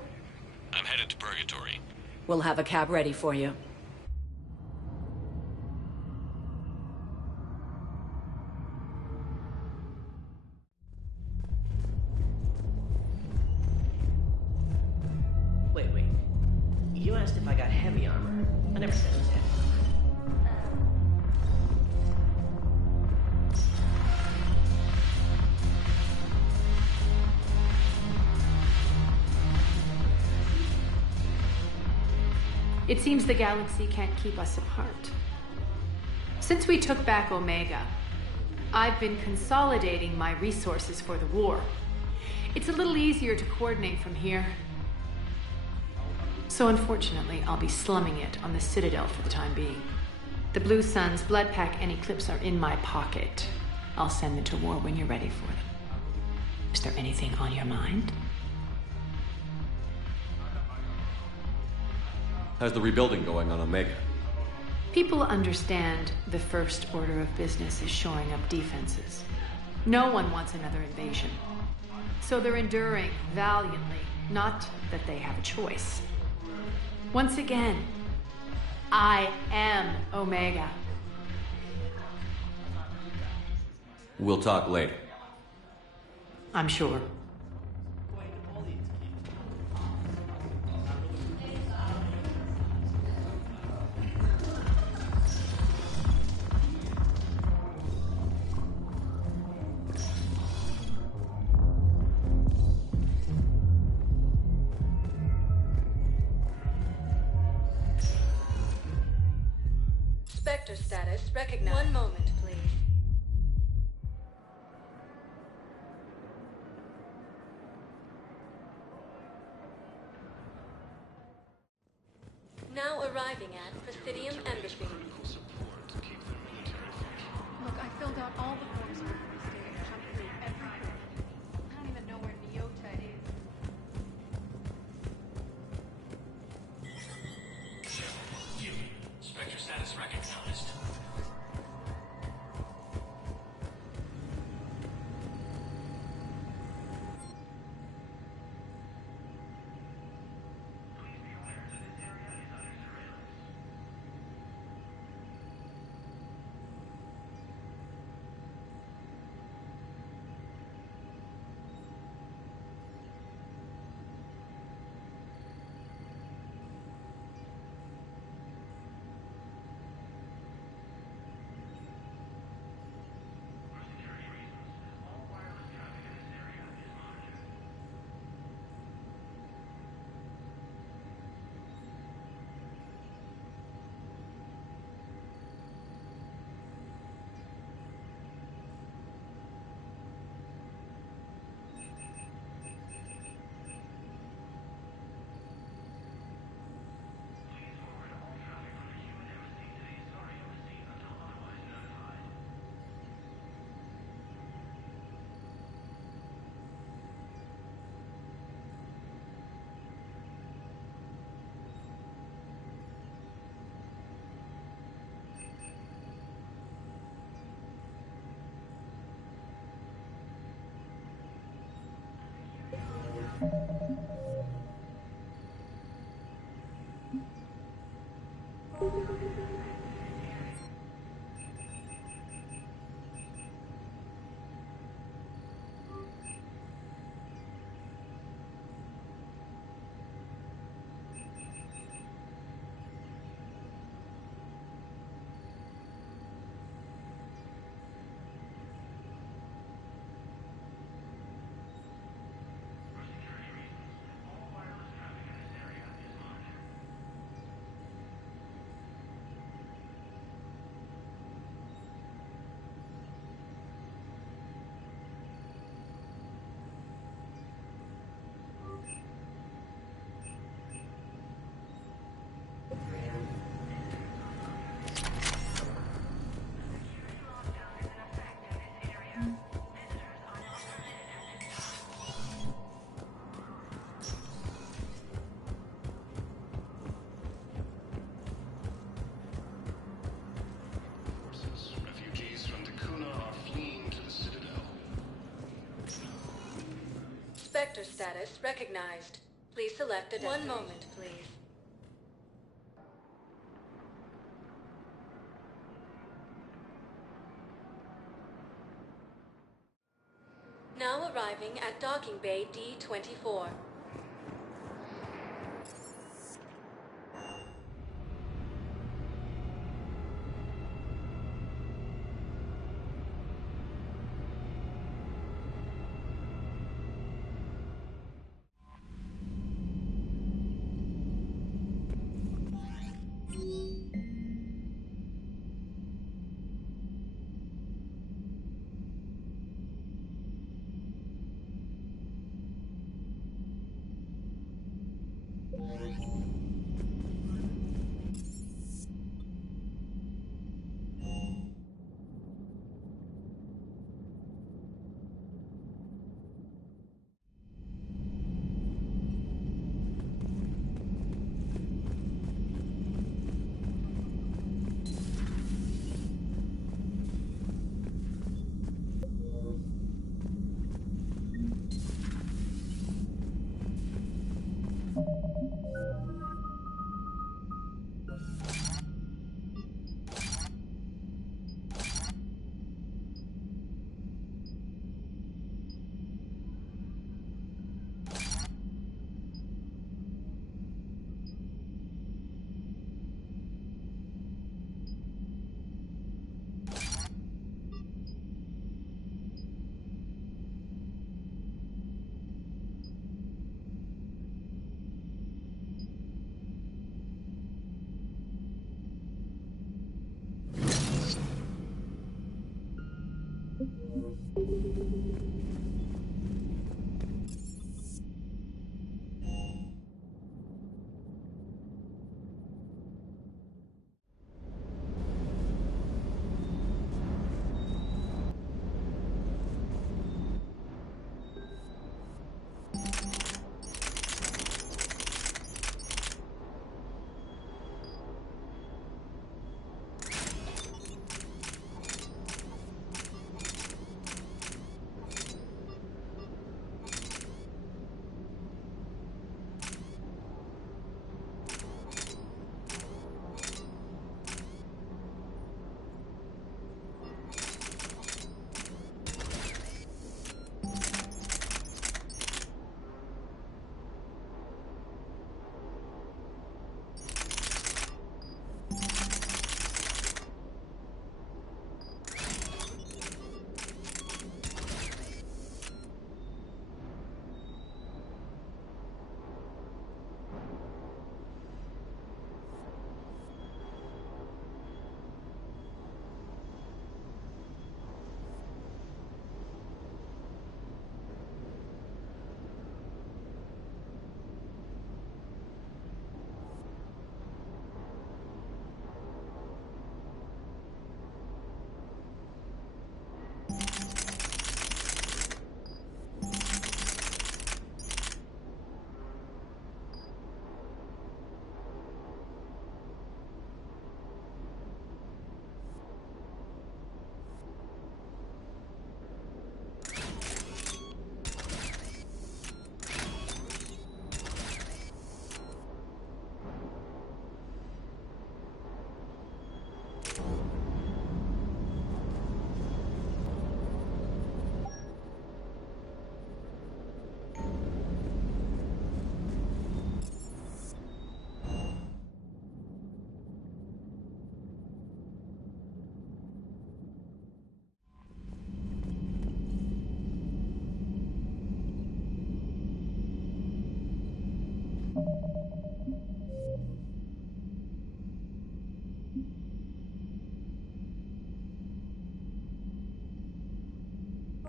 I'm headed to Purgatory. We'll have a cab ready for you. Wait. You asked if I got heavy armor. I never said it was heavy. It seems the galaxy can't keep us apart. Since we took back Omega, I've been consolidating my resources for the war. It's a little easier to coordinate from here. So unfortunately, I'll be slumming it on the Citadel for the time being. The Blue Suns, Blood Pack, and Eclipse are in my pocket. I'll send them to war when you're ready for them. Is there anything on your mind? How's the rebuilding going on Omega? People understand the first order of business is shoring up defenses. No one wants another invasion. So they're enduring valiantly, not that they have a choice. Once again, I am Omega. We'll talk later. I'm sure. Spectre status recognized. One moment, please. Now arriving at Presidium Embassy. Look, I filled out all the forms for the stage. I'm through everything. I don't even know where Neota is. Spectre status recognized. Spectre status recognized. Please select a destiny. One moment, please. Now arriving at docking bay D-24.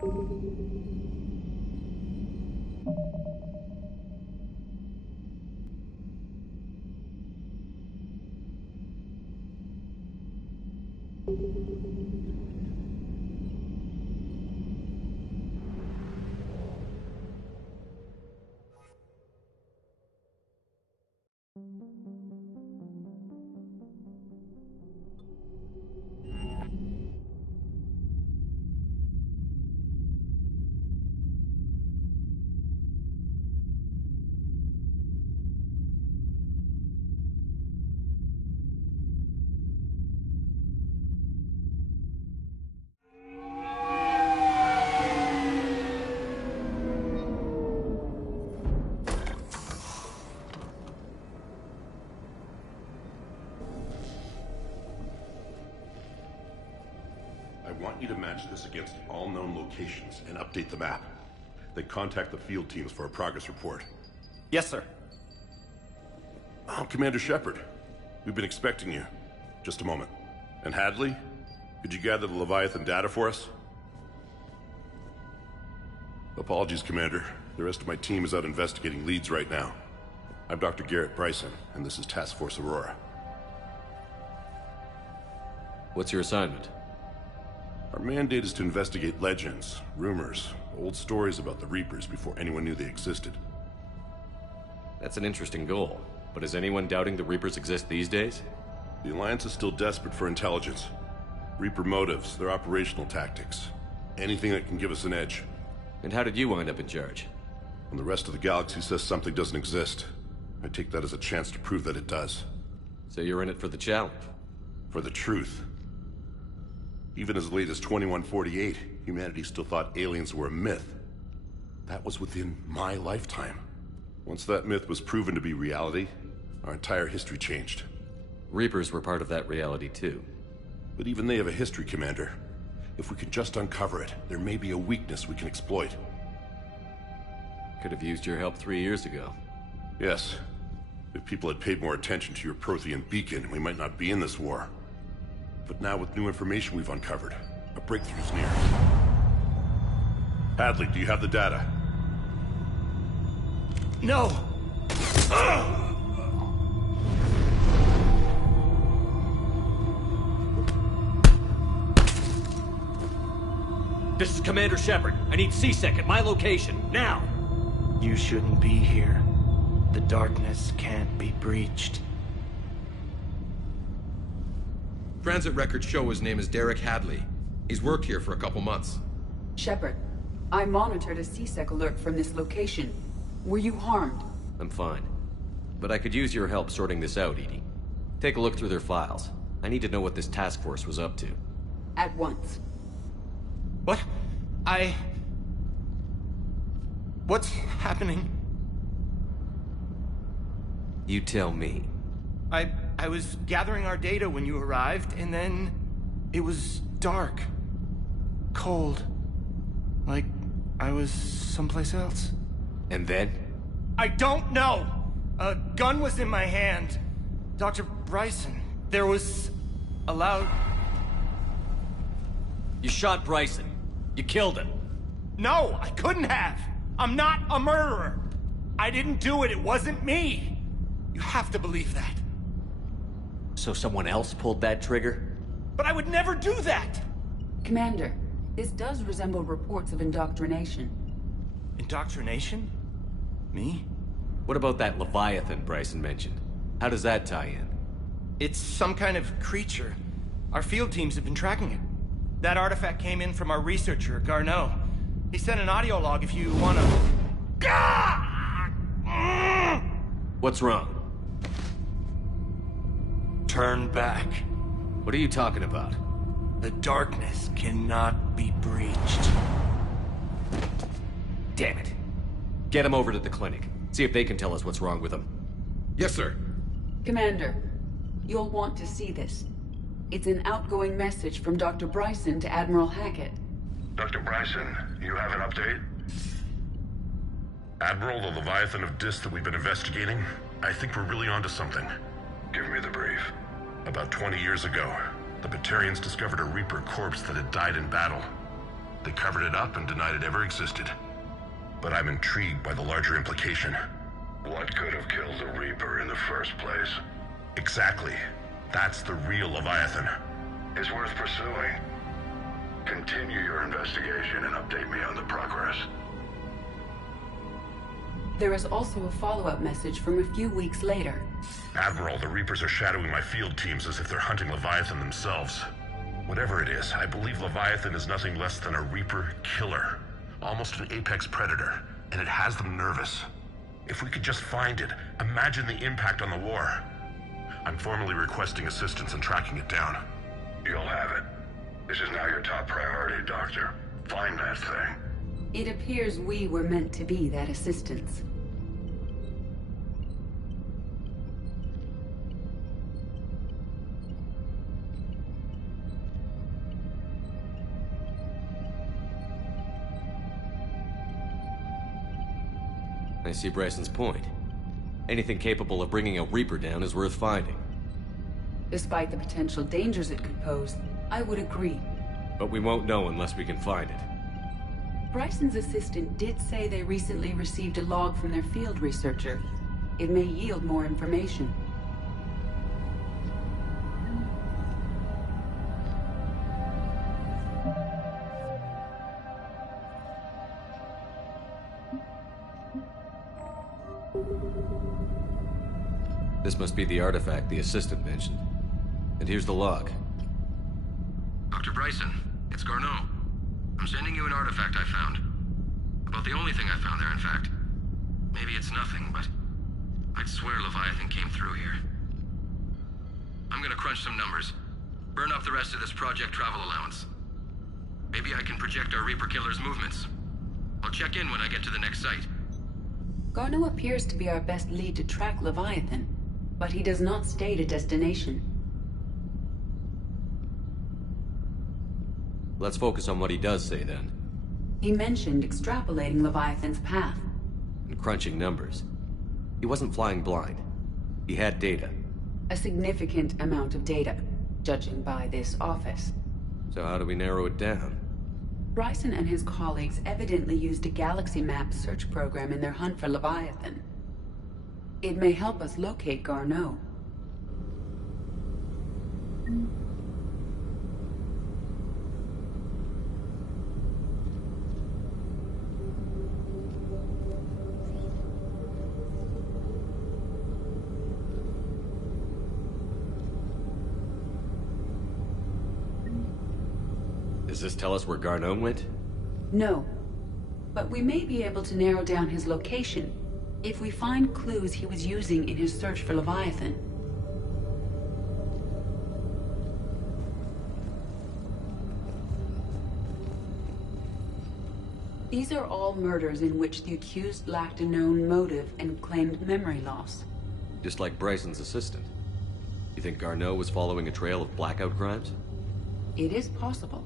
I want you to match this against all known locations and update the map. Then contact the field teams for a progress report. Yes, sir. Oh, Commander Shepard. We've been expecting you. Just a moment. And Hadley? Could you gather the Leviathan data for us? Apologies, Commander. The rest of my team is out investigating leads right now. I'm Dr. Garrett Bryson, and this is Task Force Aurora. What's your assignment? Our mandate is to investigate legends, rumors, old stories about the Reapers before anyone knew they existed. That's an interesting goal, but is anyone doubting the Reapers exist these days? The Alliance is still desperate for intelligence. Reaper motives, their operational tactics. Anything that can give us an edge. And how did you wind up in charge? When the rest of the galaxy says something doesn't exist, I take that as a chance to prove that it does. So you're in it for the challenge? For the truth. Even as late as 2148, humanity still thought aliens were a myth. That was within my lifetime. Once that myth was proven to be reality, our entire history changed. Reapers were part of that reality too. But even they have a history, Commander. If we can just uncover it, there may be a weakness we can exploit. Could have used your help 3 years ago. Yes. If people had paid more attention to your Prothean beacon, we might not be in this war. But now with new information we've uncovered, a breakthrough's near. Hadley, do you have the data? No! This is Commander Shepard. I need C-Sec at my location, now! You shouldn't be here. The darkness can't be breached. Transit records show his name is Derek Hadley. He's worked here for a couple months. Shepard, I monitored a C-Sec alert from this location. Were you harmed? I'm fine. But I could use your help sorting this out, Edie. Take a look through their files. I need to know what this task force was up to. At once. What? What's happening? You tell me. I was gathering our data when you arrived, and then it was dark. Cold. Like I was someplace else. And then? I don't know! A gun was in my hand. Dr. Bryson, there was a loud... You shot Bryson. You killed him. No, I couldn't have. I'm not a murderer. I didn't do it. It wasn't me. You have to believe that. So someone else pulled that trigger? But I would never do that! Commander, this does resemble reports of indoctrination. Indoctrination? Me? What about that Leviathan Bryson mentioned? How does that tie in? It's some kind of creature. Our field teams have been tracking it. That artifact came in from our researcher, Garneau. He sent an audio log if you wanna... What's wrong? Turn back. What are you talking about? The darkness cannot be breached. Damn it. Get him over to the clinic. See if they can tell us what's wrong with him. Yes, sir. Commander, you'll want to see this. It's an outgoing message from Dr. Bryson to Admiral Hackett. Dr. Bryson, you have an update? Admiral, the Leviathan of Dis that we've been investigating, I think we're really onto something. Give me the brief. About 20 years ago, the Batarians discovered a Reaper corpse that had died in battle. They covered it up and denied it ever existed. But I'm intrigued by the larger implication. What could have killed the Reaper in the first place? Exactly. That's the real Leviathan. It's worth pursuing. Continue your investigation and update me on the progress. There is also a follow-up message from a few weeks later. Admiral, the Reapers are shadowing my field teams as if they're hunting Leviathan themselves. Whatever it is, I believe Leviathan is nothing less than a Reaper killer. Almost an apex predator, and it has them nervous. If we could just find it, imagine the impact on the war. I'm formally requesting assistance in tracking it down. You'll have it. This is now your top priority, Doctor. Find that thing. It appears we were meant to be that assistance. I see Bryson's point. Anything capable of bringing a Reaper down is worth finding. Despite the potential dangers it could pose, I would agree. But we won't know unless we can find it. Bryson's assistant did say they recently received a log from their field researcher. It may yield more information. This must be the artifact the assistant mentioned. And here's the log. Dr. Bryson, it's Garneau. I'm sending you an artifact I found. About the only thing I found there, in fact. Maybe it's nothing, but I'd swear Leviathan came through here. I'm gonna crunch some numbers. Burn up the rest of this project travel allowance. Maybe I can project our Reaper killer's movements. I'll check in when I get to the next site. Garneau appears to be our best lead to track Leviathan, but he does not state a destination. Let's focus on what he does say, then. He mentioned extrapolating Leviathan's path. And crunching numbers. He wasn't flying blind. He had data. A significant amount of data, judging by this office. So how do we narrow it down? Bryson and his colleagues evidently used a galaxy map search program in their hunt for Leviathan. It may help us locate Garneau. Does this tell us where Garneau went? No. But we may be able to narrow down his location if we find clues he was using in his search for Leviathan. These are all murders in which the accused lacked a known motive and claimed memory loss. Just like Bryson's assistant. You think Garneau was following a trail of blackout crimes? It is possible.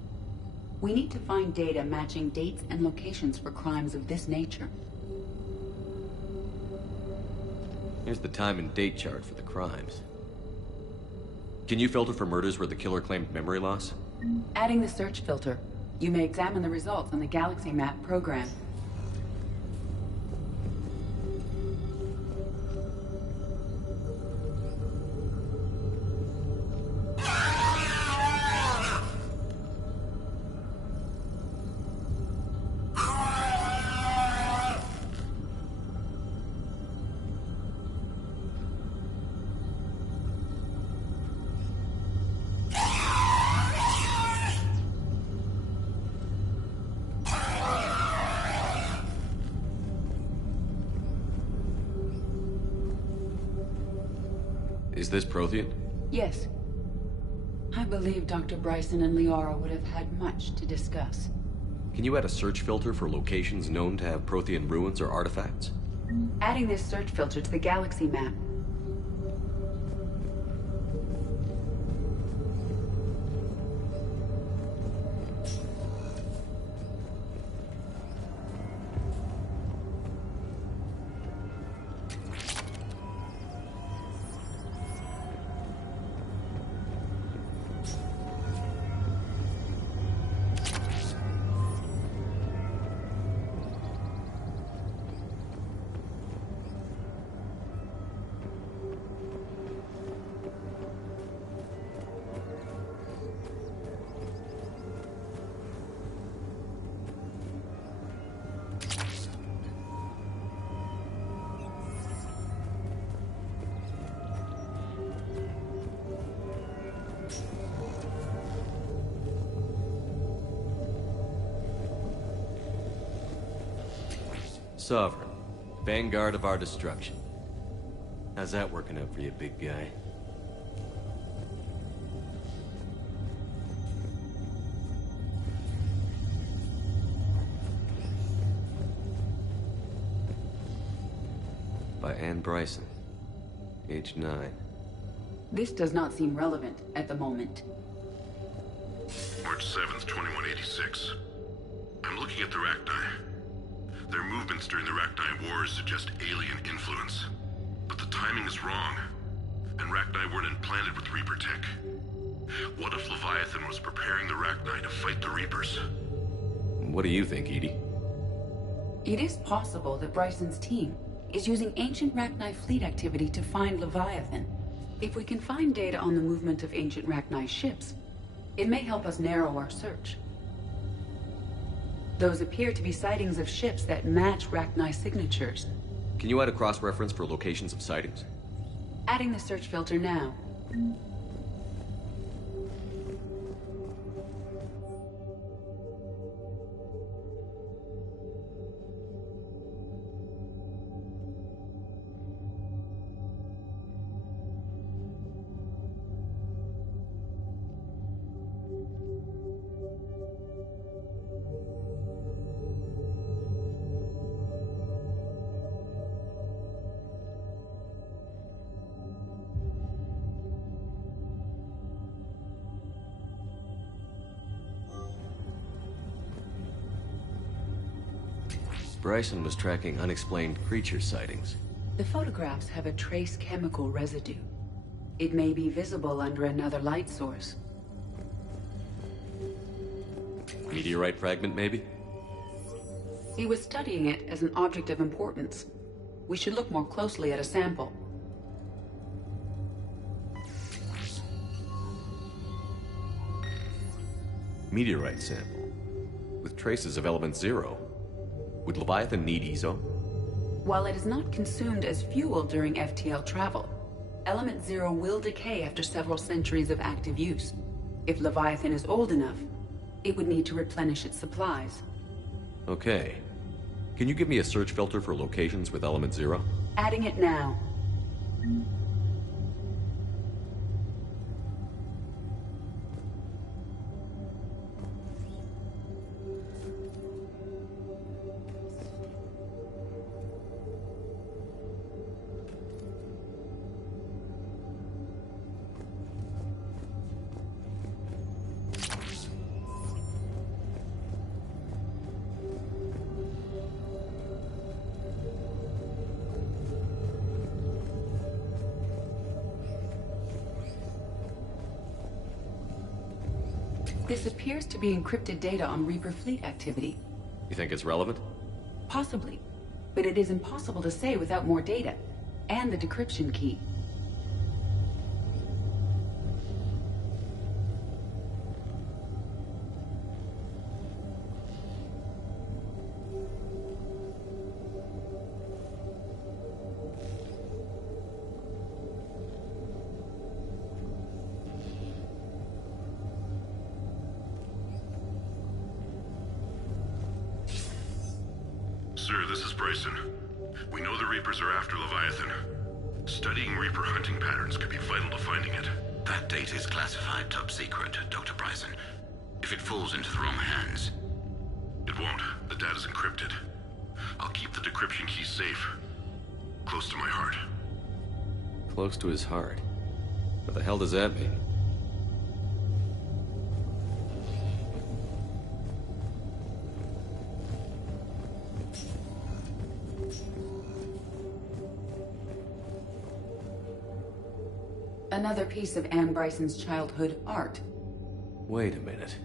We need to find data matching dates and locations for crimes of this nature. Here's the time and date chart for the crimes. Can you filter for murders where the killer claimed memory loss? Adding the search filter. You may examine the results on the Galaxy Map program. Is this Prothean? Yes. I believe Dr. Bryson and Liara would have had much to discuss. Can you add a search filter for locations known to have Prothean ruins or artifacts? Adding this search filter to the Galaxy Map. Sovereign. Vanguard of our destruction. How's that working out for you, big guy? By Anne Bryson. Age 9. This does not seem relevant at the moment. March 7th, 2186. I'm looking at the Rachni. Their movements during the Rachni Wars suggest alien influence. But the timing is wrong. And Rachni weren't implanted with Reaper tech. What if Leviathan was preparing the Rachni to fight the Reapers? What do you think, Edie? It is possible that Bryson's team is using ancient Rachni fleet activity to find Leviathan. If we can find data on the movement of ancient Rachni ships, it may help us narrow our search. Those appear to be sightings of ships that match Rachni signatures. Can you add a cross-reference for locations of sightings? Adding the search filter now. Bryson was tracking unexplained creature sightings. The photographs have a trace chemical residue. It may be visible under another light source. Meteorite fragment, maybe? He was studying it as an object of importance. We should look more closely at a sample. Meteorite sample. With traces of element 0. Would Leviathan need EZO? While it is not consumed as fuel during FTL travel, element 0 will decay after several centuries of active use. If Leviathan is old enough, it would need to replenish its supplies. Okay. Can you give me a search filter for locations with element 0? Adding it now. This appears to be encrypted data on Reaper fleet activity. You think it's relevant? Possibly, but it is impossible to say without more data, and the decryption key. Sir, this is Bryson. We know the Reapers are after Leviathan. Studying Reaper hunting patterns could be vital to finding it. That data is classified top secret, Dr. Bryson. If it falls into the wrong hands... It won't. The data's encrypted. I'll keep the decryption key safe. Close to my heart. Close to his heart? What the hell does that mean? Another piece of Anne Bryson's childhood art. Wait a minute.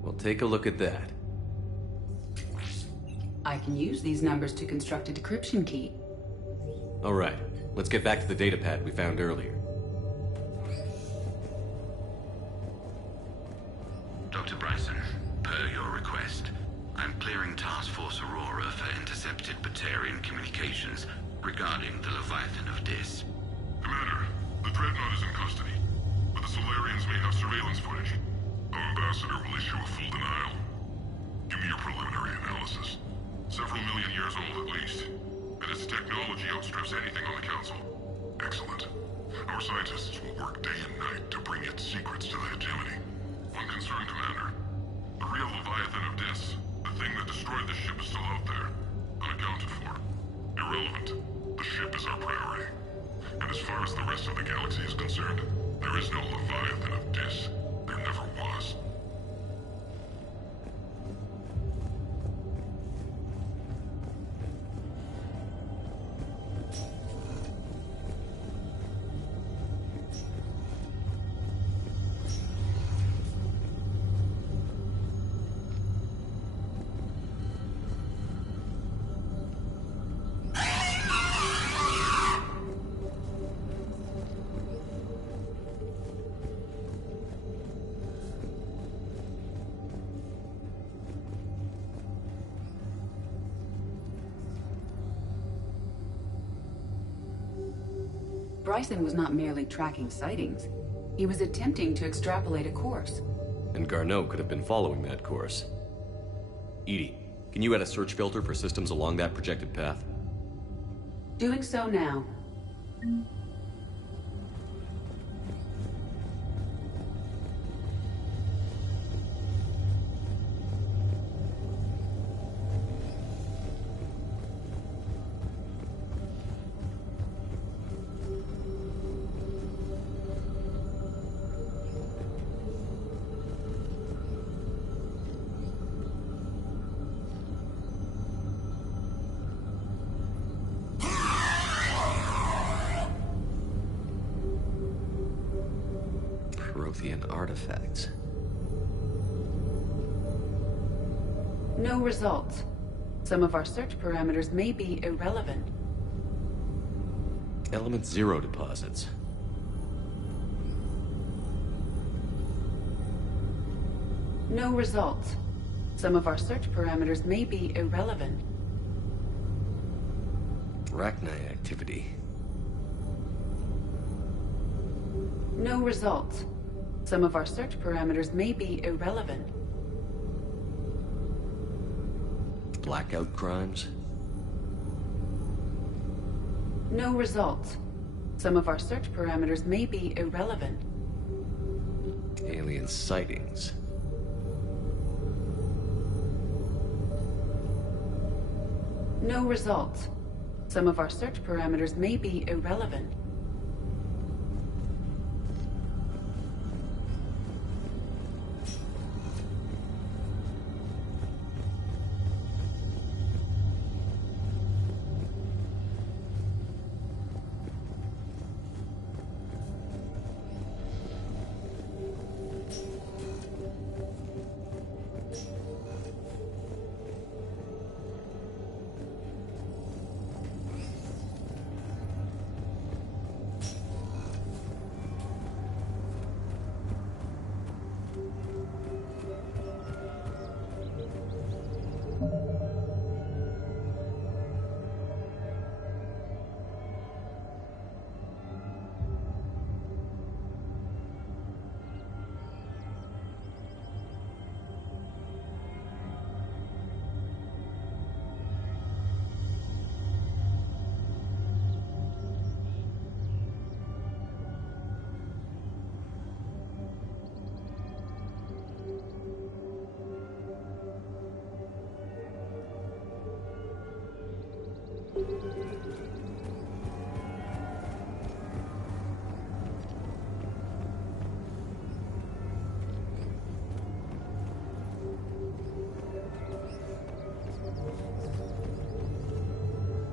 Well, take a look at that. I can use these numbers to construct a decryption key. All right, let's get back to the data pad we found earlier. Dr. Bryson, per your request, I'm clearing Task Force Aurora for intercepted Batarian communications regarding the Leviathan of Dis. Commander, the Dreadnought is in custody, but the Solarians may have surveillance footage. Our ambassador will issue a full denial. Give me your preliminary analysis. Several million years old at least. And its technology outstrips anything on the Council. Excellent. Our scientists will work day and night to bring its secrets to the hegemony. One concern, Commander. The real Leviathan of Dis, the thing that destroyed the ship, is still out there. Unaccounted for. Irrelevant. The ship is our priority. And as far as the rest of the galaxy is concerned, there is no Leviathan of Dis. There never was. Bryson was not merely tracking sightings. He was attempting to extrapolate a course. And Garneau could have been following that course. EDI, can you add a search filter for systems along that projected path? Doing so now. Artifacts. No results. Some of our search parameters may be irrelevant. Element 0 deposits. No results. Some of our search parameters may be irrelevant. Rachni activity. No results. Some of our search parameters may be irrelevant. Blackout crimes? No results. Some of our search parameters may be irrelevant. Alien sightings. No results. Some of our search parameters may be irrelevant.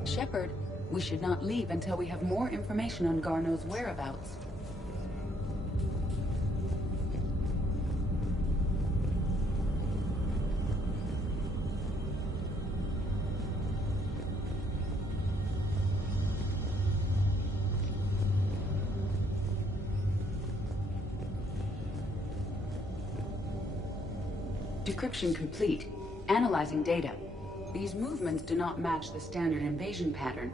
Shepard, we should not leave until we have more information on Garneau's whereabouts. Decryption complete. Analyzing data. These movements do not match the standard invasion pattern.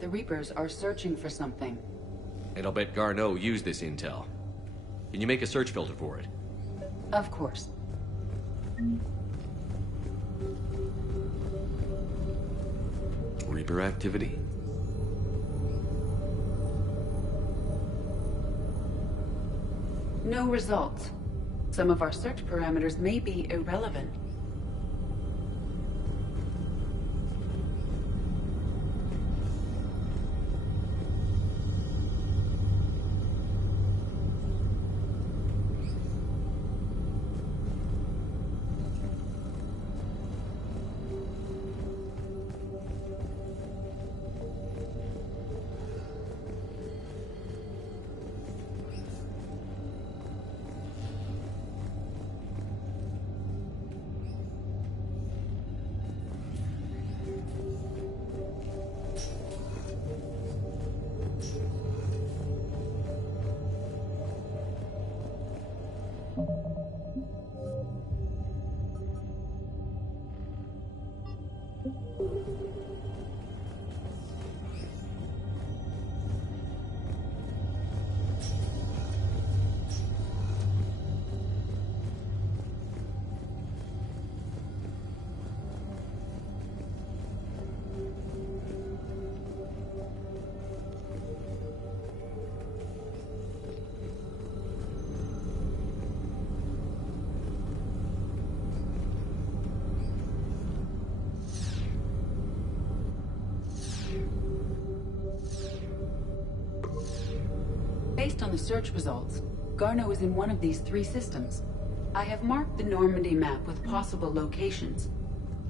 The Reapers are searching for something. And I'll bet Garneau used this intel. Can you make a search filter for it? Of course. hyperactivity? No results. Some of our search parameters may be irrelevant. Based on the search results, Garneau is in one of these 3 systems. I have marked the Normandy map with possible locations.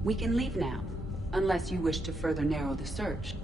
We can leave now, unless you wish to further narrow the search.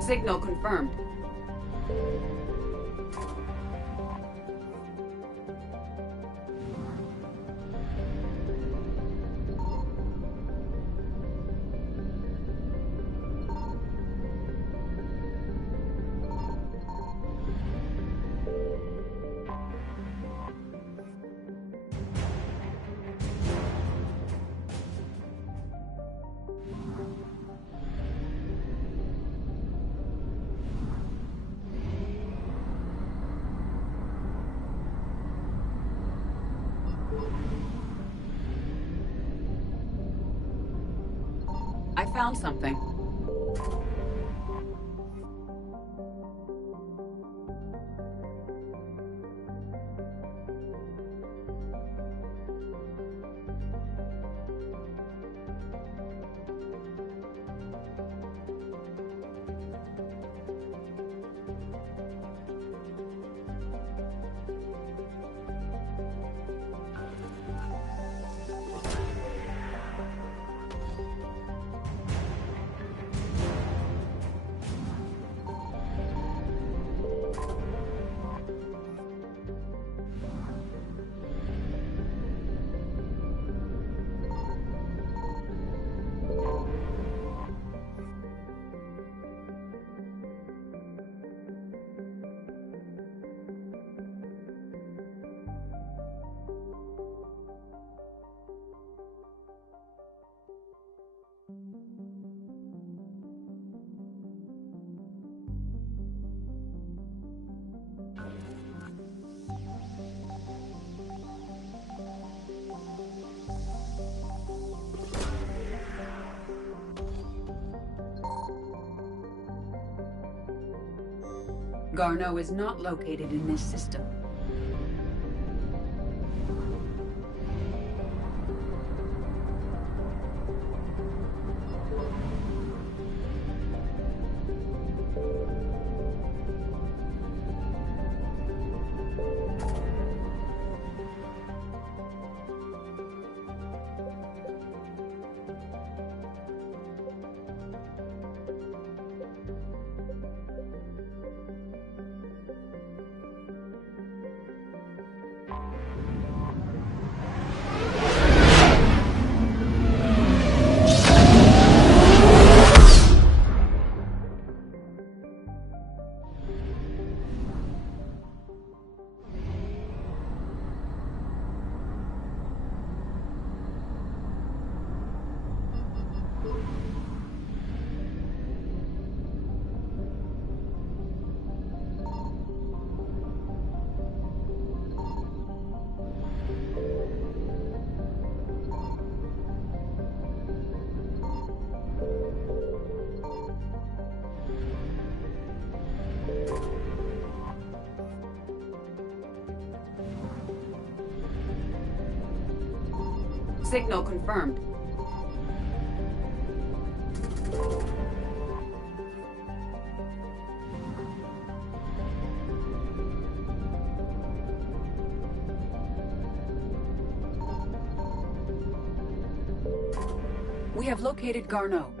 Signal confirmed. I found something. Garneau is not located in this system. Signal confirmed. We have located Garneau.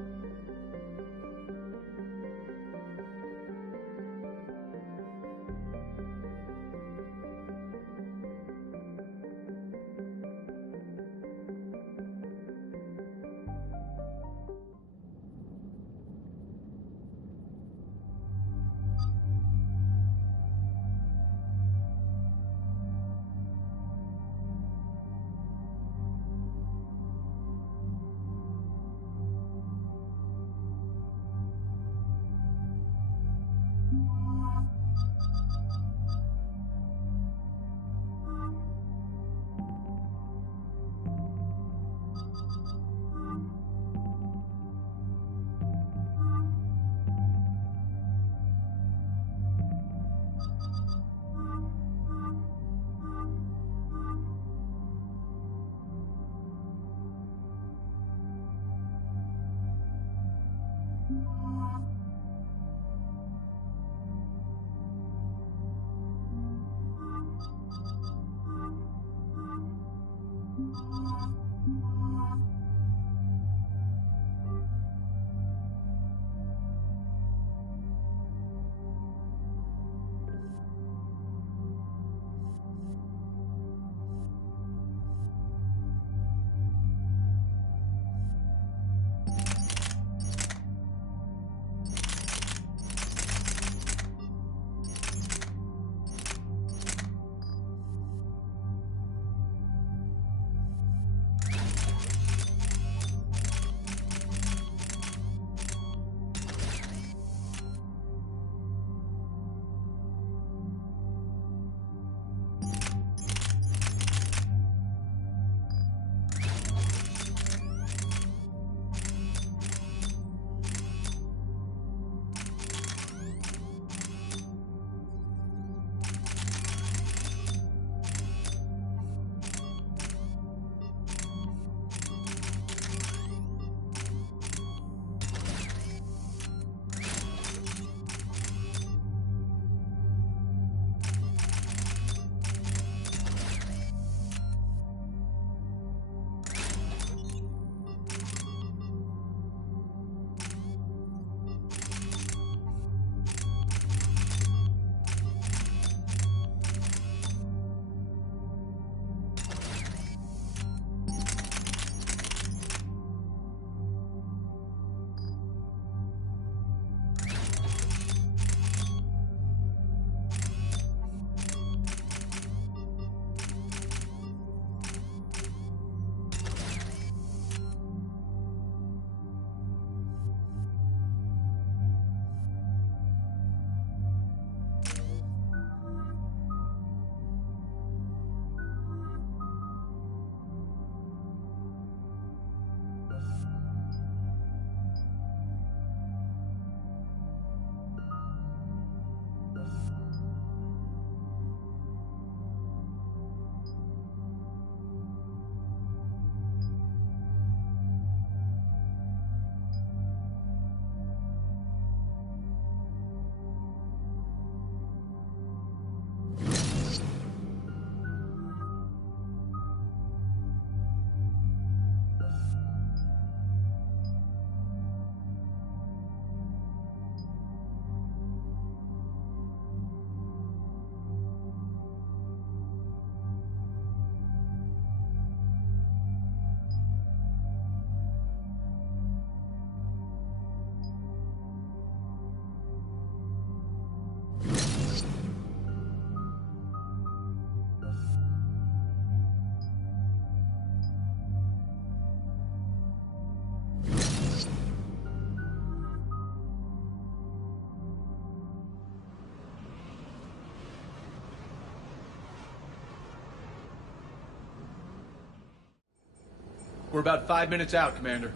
We're about 5 minutes out, Commander.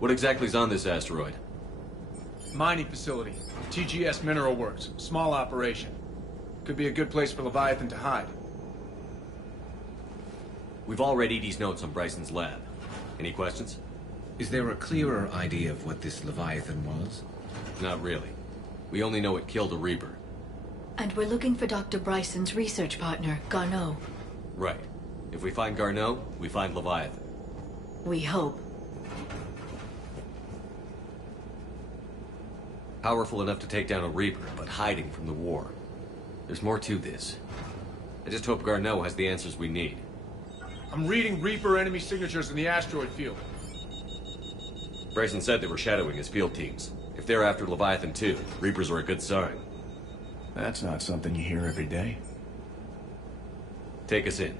What exactly is on this asteroid? Mining facility. TGS Mineral Works. Small operation. Could be a good place for Leviathan to hide. We've all read Edie's notes on Bryson's lab. Any questions? Is there a clearer idea of what this Leviathan was? Not really. We only know it killed a Reaper. And we're looking for Dr. Bryson's research partner, Garneau. Right. If we find Garneau, we find Leviathan. We hope. Powerful enough to take down a Reaper, but hiding from the war. There's more to this. I just hope Garneau has the answers we need. I'm reading Reaper enemy signatures in the asteroid field. Bryson said they were shadowing his field teams. If they're after Leviathan too, Reapers are a good sign. That's not something you hear every day. Take us in.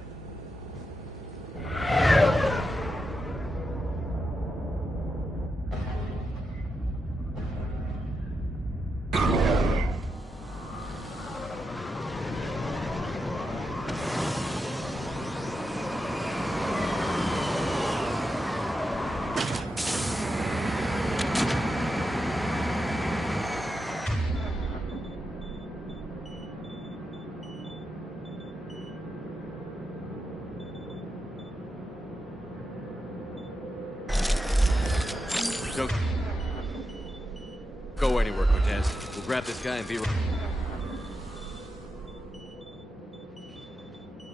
Don't go anywhere, Cortez. We'll grab this guy and be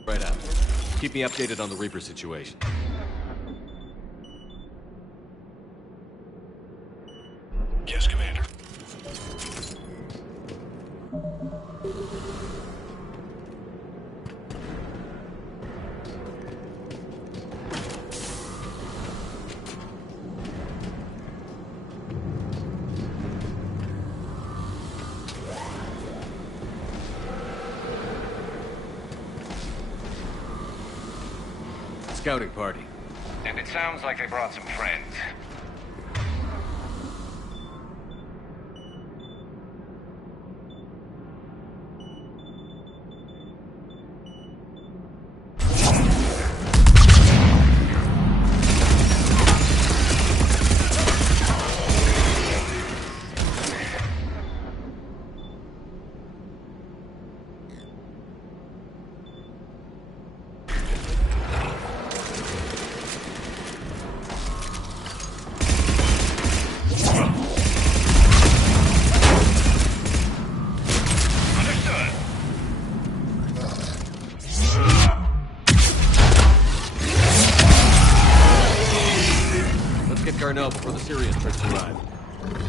right out. Keep me updated on the Reaper situation. Yes, Commander. Scouting party. And it sounds like they brought some friends. Garneau before the Syrian troops arrive.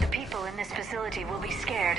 The people in this facility will be scared.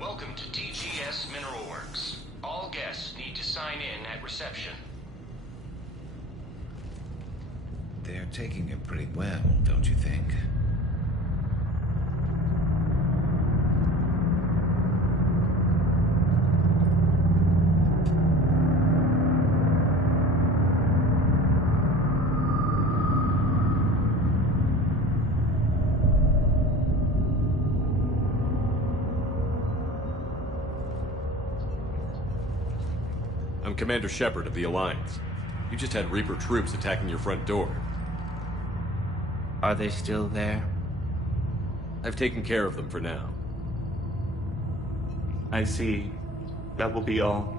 Welcome to TGS Mineral Works. All guests need to sign in at reception. They're taking it pretty well, don't you think? I'm Commander Shepard of the Alliance. You just had Reaper troops attacking your front door. Are they still there? I've taken care of them for now. I see. That will be all.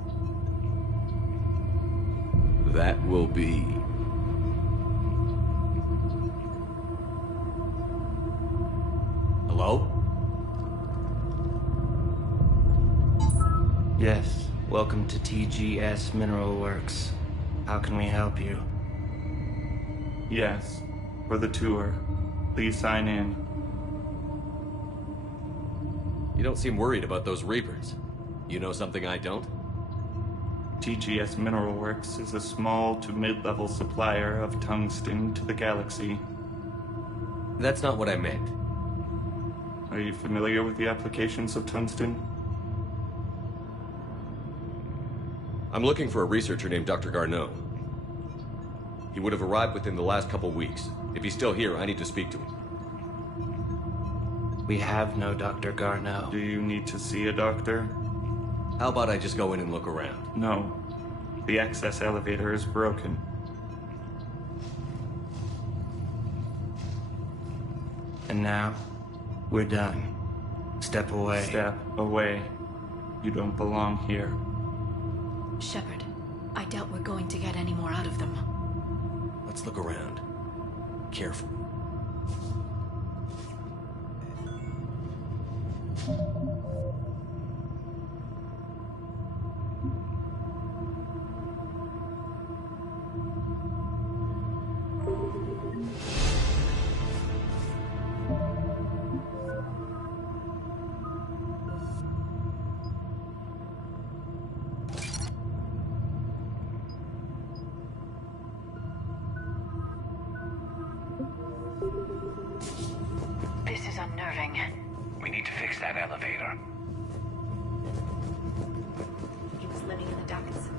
That will be... Hello? Yes. Welcome to TGS Mineral Works. How can we help you? Yes. For the tour. Please sign in. You don't seem worried about those Reapers. You know something I don't? TGS Mineral Works is a small to mid-level supplier of tungsten to the galaxy. That's not what I meant. Are you familiar with the applications of tungsten? I'm looking for a researcher named Dr. Garneau. He would have arrived within the last couple weeks. If he's still here, I need to speak to him. We have no Dr. Garneau. Do you need to see a doctor? How about I just go in and look around? No. The access elevator is broken. And now, we're done. Step away. Step away. You don't belong here. Shepard, I doubt we're going to get any more out of them. Let's look around. Careful. This is unnerving. We need to fix that elevator. He was living in the ducts.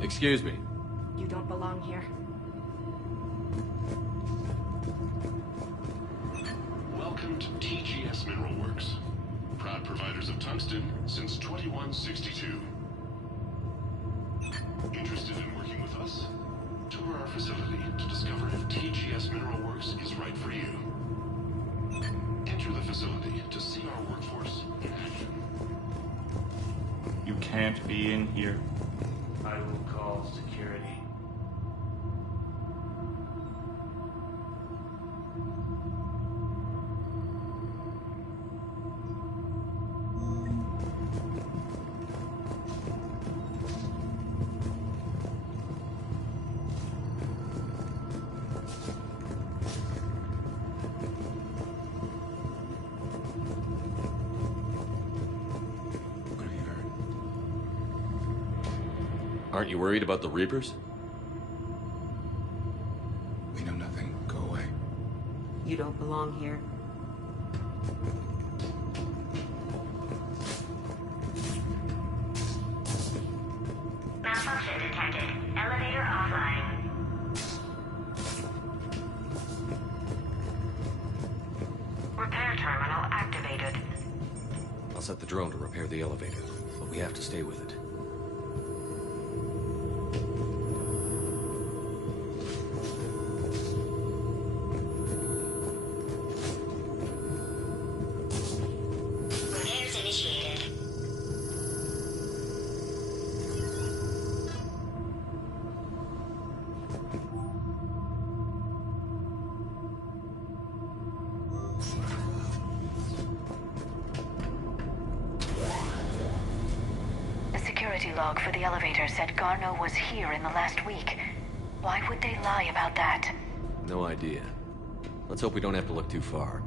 Excuse me. You don't belong here. Welcome to TGS Mineral Works. Proud providers of tungsten since 2162. Interested in working with us? Tour our facility to discover if TGS Mineral Works is right for you. Enter the facility to see our workforce in action. You can't be in here. I will call security. Aren't you worried about the Reapers? We know nothing. Go away. You don't belong here. Malfunction detected. Elevator offline. Repair terminal activated. I'll set the drone to repair the elevator, but we have to stay with it. Repairs initiated. The security log for the elevator said Garneau was here in the last week. Why would they lie about that? No idea. Let's hope we don't have to look too far.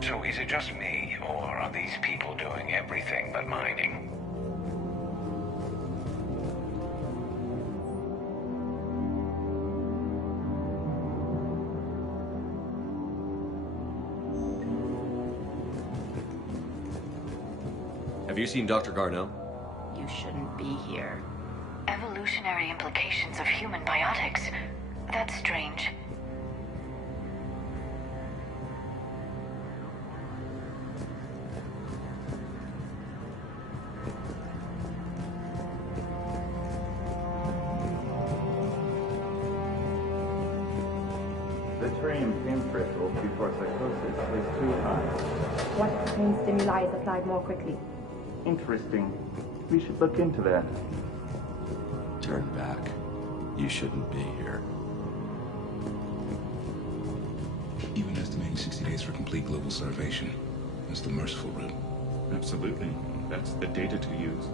So is it just me, or are these people doing everything but mining? Have you seen Dr. Garneau? You shouldn't be here. Evolutionary implications of human biotics. That's strange. The Tritium pain threshold before psychosis is too high. What pain stimuli is applied more quickly? Interesting. We should look into that. Turn back. You shouldn't be here. Even estimating 60 days for complete global starvation. That's the merciful route. Absolutely. That's the data to use.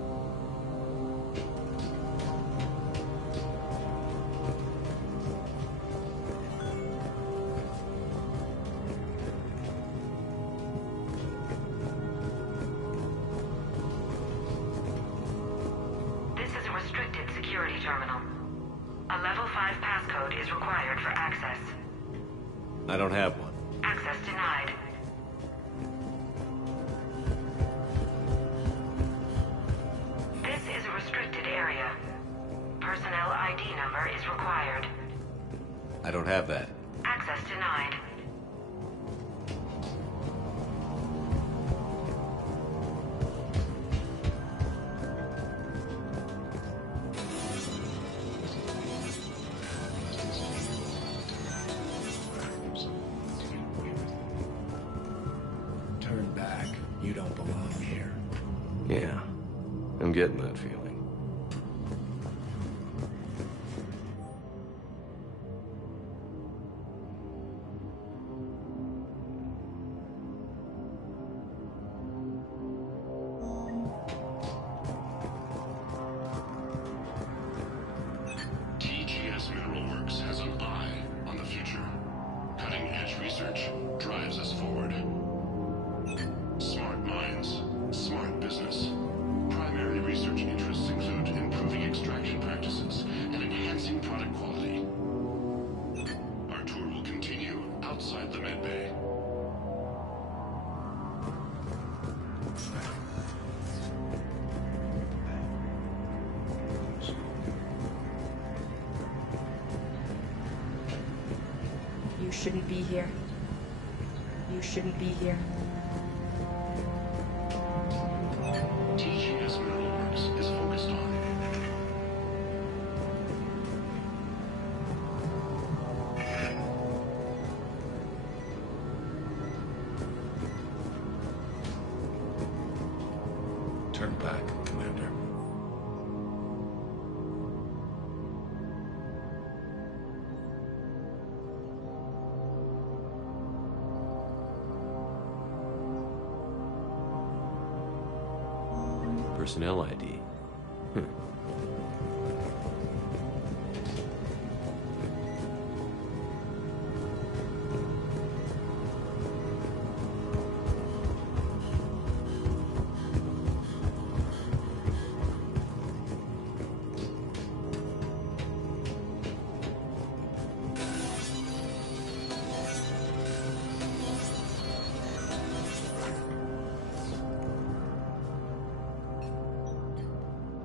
This is a restricted security terminal. A level 5 passcode is required for access. I don't have one. Access denied. This is a restricted area. Personnel ID number is required. I don't have that. Access denied. Turn back. You don't belong here. Yeah, I'm getting that feeling. TGS Mineral Works has an eye on the future. Cutting-edge research drives us forward. Smart minds, smart business. Primary research interests include improving extraction practices and enhancing product quality. Our tour will continue outside the medbay. You shouldn't be here. You shouldn't be here. TGS Mineral Works is focused on Turn back, Commander. Personnel ID.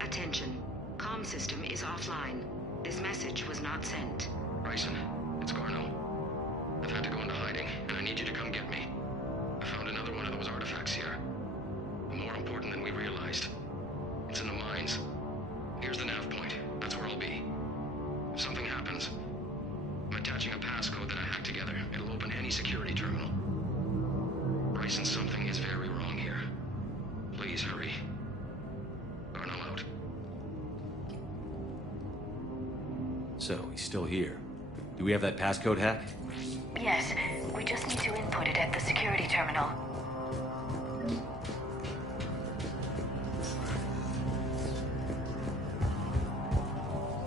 Attention. Comm system is offline. This message was not sent. Bryson, it's Garno. I've had to go into hiding, and I need you to come get me. I found another one of those artifacts here. More important than we realized. It's in the mines. Here's the nav point. That's where I'll be. If something happens, I'm attaching a passcode that I hacked together. It'll open any security terminal. Bryson, something is very wrong here. Please hurry. Garno out. So, he's still here. Do we have that passcode hack? Yes, we just need to input it at the security terminal.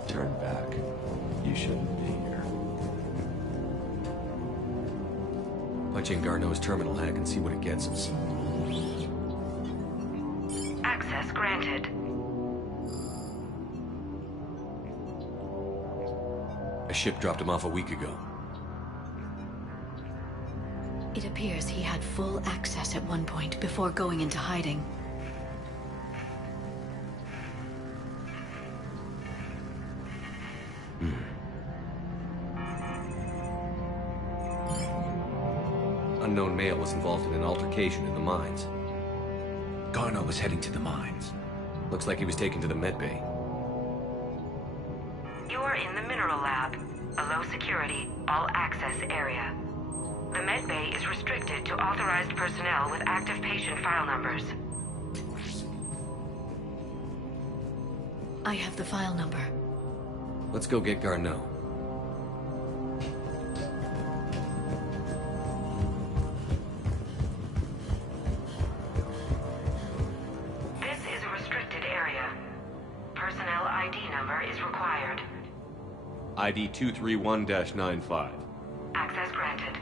Turn back. You shouldn't be here. Punch in Garneau's terminal hack and see what it gets us. Access granted. A ship dropped him off a week ago. It appears he had full access at one point before going into hiding. unknown male was involved in an altercation in the mines. Garneau was heading to the mines. Looks like he was taken to the medbay. You are in the mineral lab, a low-security, all-access area. The medbay is restricted to authorized personnel with active patient file numbers. I have the file number. Let's go get Garneau. This is a restricted area. Personnel ID number is required. ID 231-95. Access granted.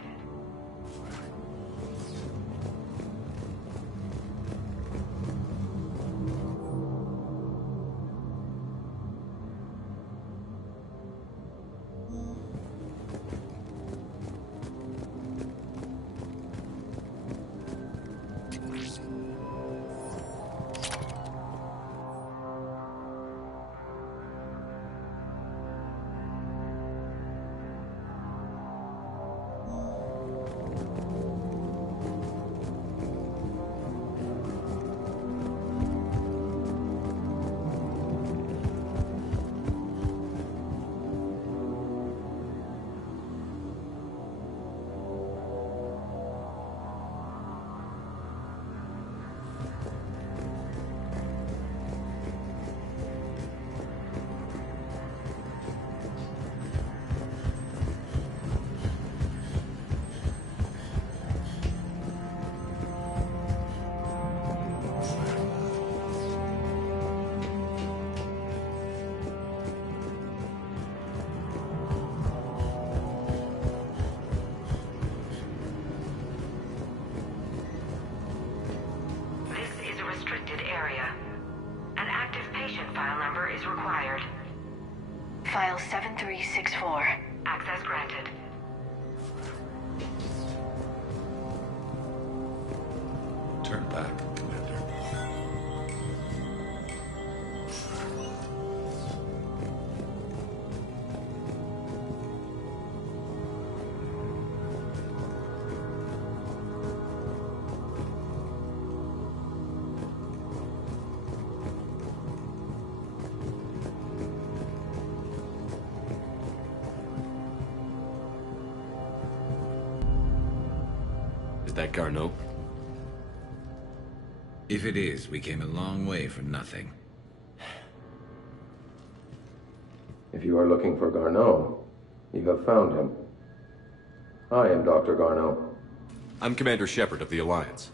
File 7364. Access granted. Turn back, Commander. Is that Garneau? If it is, we came a long way for nothing. If you are looking for Garneau, you have found him. I am Dr. Garneau. I'm Commander Shepard of the Alliance.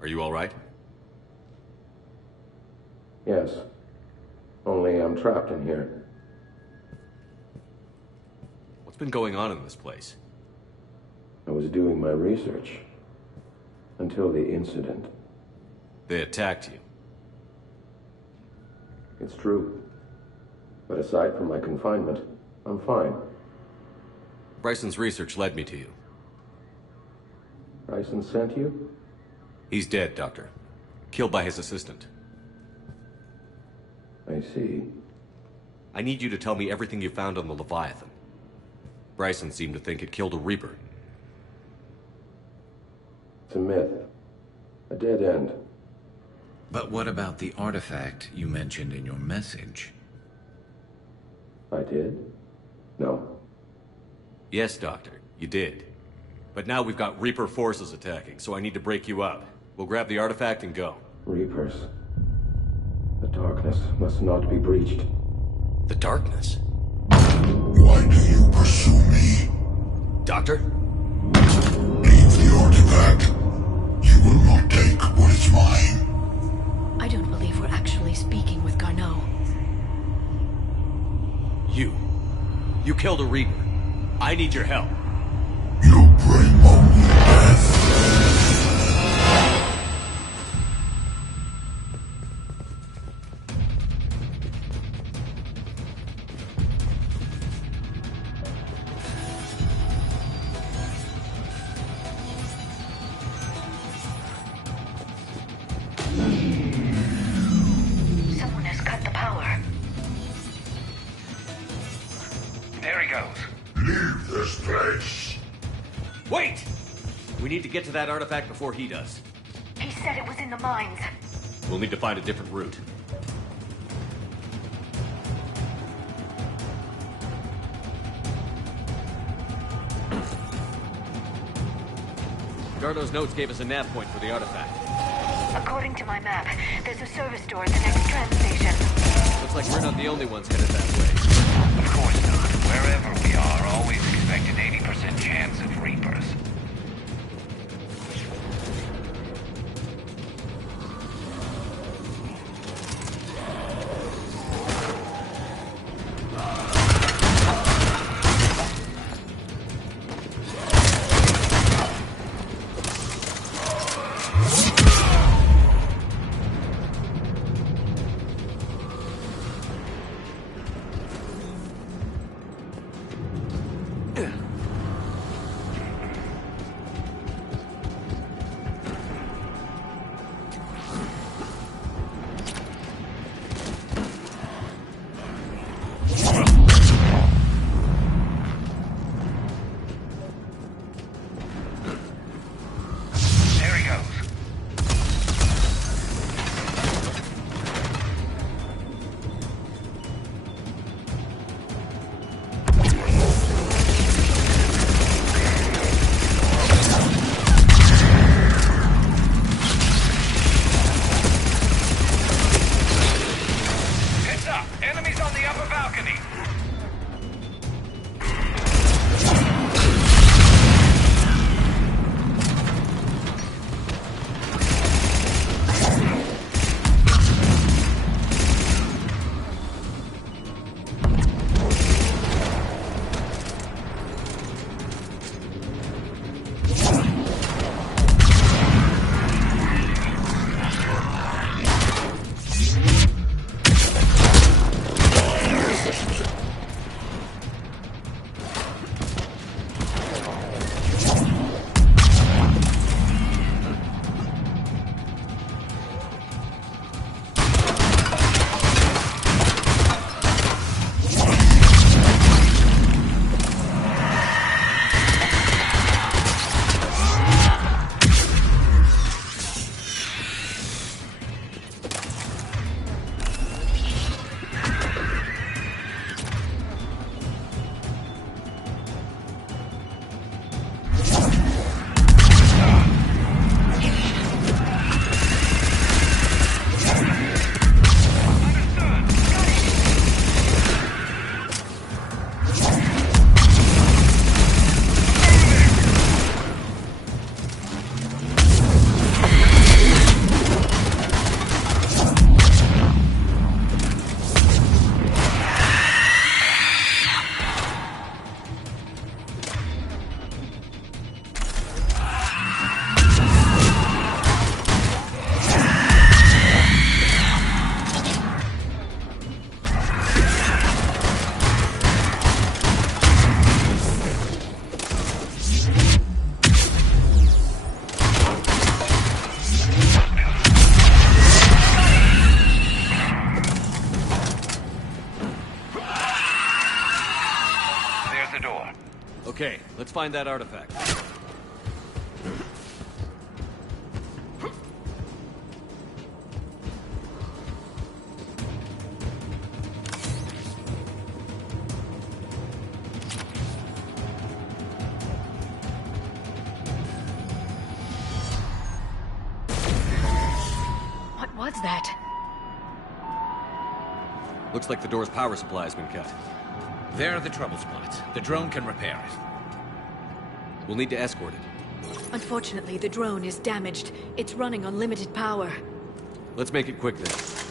Are you all right? Yes. Only I'm trapped in here. What's been going on in this place? I was doing my research. Until the incident. They attacked you. It's true. But aside from my confinement, I'm fine. Bryson's research led me to you. Bryson sent you? He's dead, Doctor. Killed by his assistant. I see. I need you to tell me everything you found on the Leviathan. Bryson seemed to think it killed a Reaper. It's a myth. A dead end. But what about the artifact you mentioned in your message? I did? No. Yes, Doctor, you did. But now we've got Reaper forces attacking, so I need to break you up. We'll grab the artifact and go. Reapers. The darkness must not be breached. The darkness? Why do you pursue me? Doctor? Leave the artifact. You will not take what is mine. I don't believe we're actually speaking with Garneau. You killed a Reaper. I need your help. You bring only death. Someone has cut the power. There he goes. Leave this place. Wait! We need to get to that artifact before he does. He said it was in the mines. We'll need to find a different route. Gardo's notes gave us a nav point for the artifact. According to my map, there's a service door at the next tram station. Looks like we're not the only ones headed that way. Of course not. Wherever we are, always expect an 80% chance of Reapers. Okay, let's find that artifact. What was that? Looks like the door's power supply has been cut. There are the trouble spots. The drone can repair it. We'll need to escort it. Unfortunately, the drone is damaged. It's running on limited power. Let's make it quick then.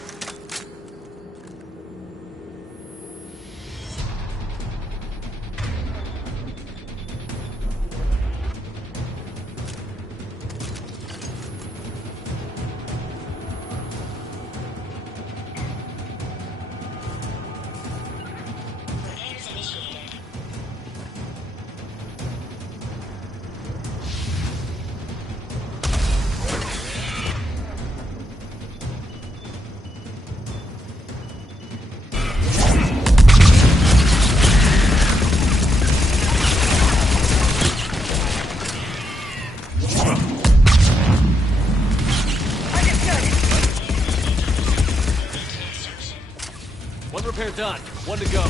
One repair done. One to go.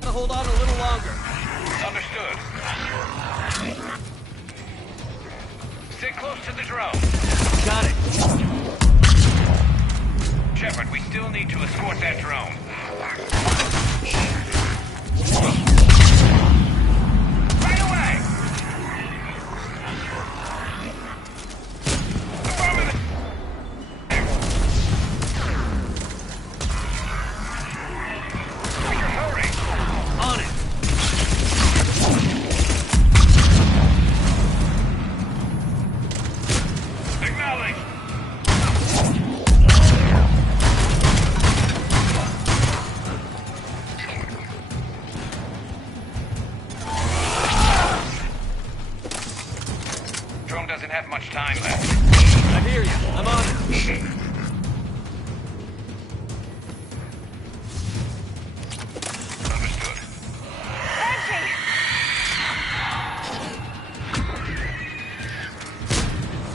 Gotta hold on a little longer. Understood. Sit close to the drone. Got it. Shepard, we still need to escort that drone. Right away! Affirmative! Hurry! On it! Acknowledge! Drone doesn't have much time left. I hear you. I'm on it. Understood.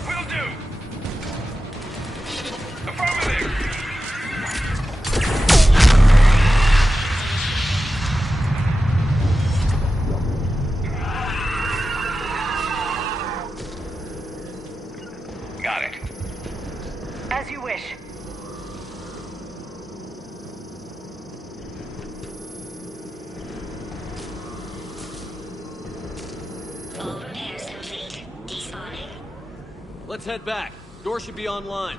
Will do. Affirmative. Got it. As you wish. Let's head back. Door should be online.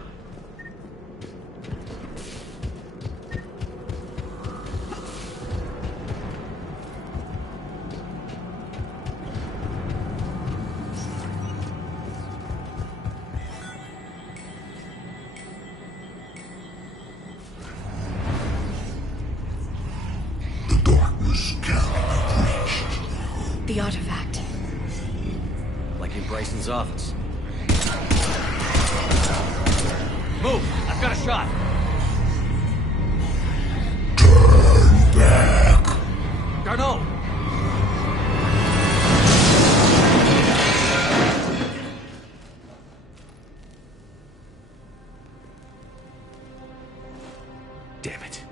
The artifact. Like in Bryson's office. Move! I've got a shot! Turn back! Garneau! Damn it.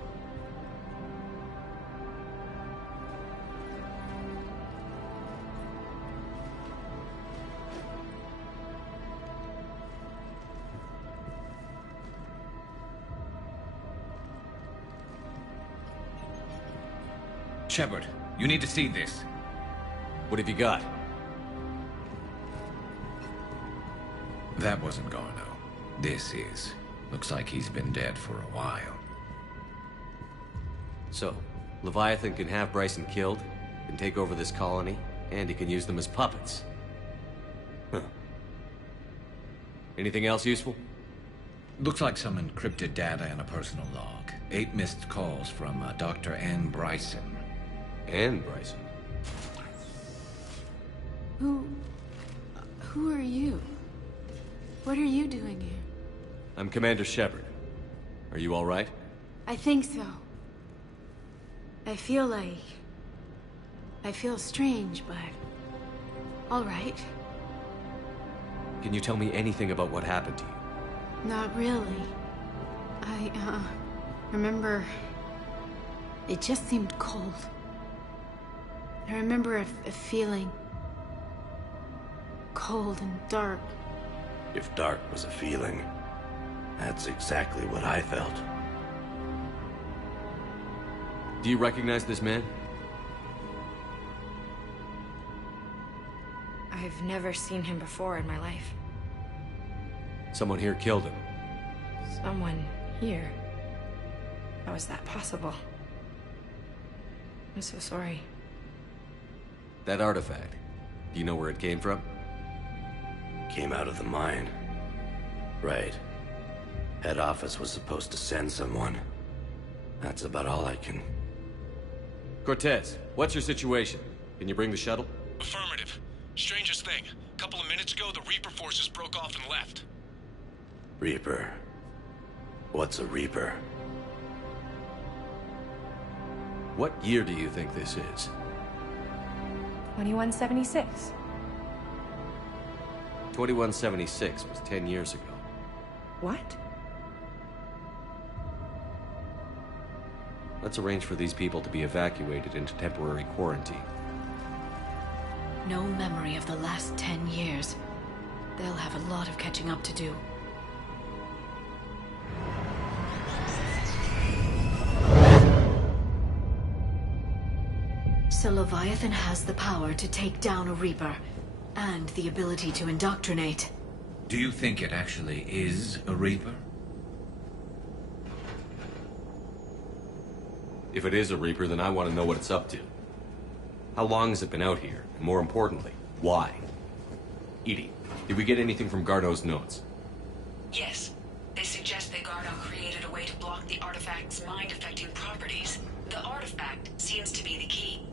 Shepard, you need to see this. What have you got? That wasn't Garneau. This is. Looks like he's been dead for a while. So, Leviathan can have Bryson killed, can take over this colony, and he can use them as puppets. Huh. Anything else useful? Looks like some encrypted data and a personal log. 8 missed calls from Dr. Ann Bryson. Ann Bryson? Who are you? What are you doing here? I'm Commander Shepard. Are you all right? I think so. I feel strange, but all right. Can you tell me anything about what happened to you? Not really. I remember it just seemed cold. I remember a feeling cold and dark. If dark was a feeling, that's exactly what I felt. Do you recognize this man? I've never seen him before in my life. Someone here killed him. Someone here? How is that possible? I'm so sorry. That artifact, do you know where it came from? Came out of the mine. Right. Head office was supposed to send someone. That's about all I can... Cortez, what's your situation? Can you bring the shuttle? Affirmative. Strangest thing. A couple of minutes ago, the Reaper forces broke off and left. Reaper? What's a Reaper? What year do you think this is? 2176. 2176 was 10 years ago. What? Let's arrange for these people to be evacuated into temporary quarantine. No memory of the last 10 years. They'll have a lot of catching up to do. So Leviathan has the power to take down a Reaper, and the ability to indoctrinate. Do you think it actually is a Reaper? If it is a Reaper, then I want to know what it's up to. How long has it been out here? And more importantly, why? Edie, did we get anything from Garneau's notes? Yes. They suggest that Garneau created a way to block the artifact's mind-affecting properties. The artifact seems to be the key.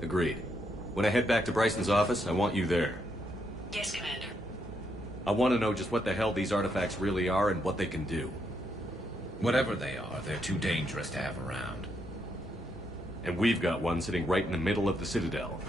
Agreed. When I head back to Bryson's office, I want you there. Yes, Commander. I want to know just what the hell these artifacts really are and what they can do. Whatever they are, they're too dangerous to have around. And we've got one sitting right in the middle of the Citadel.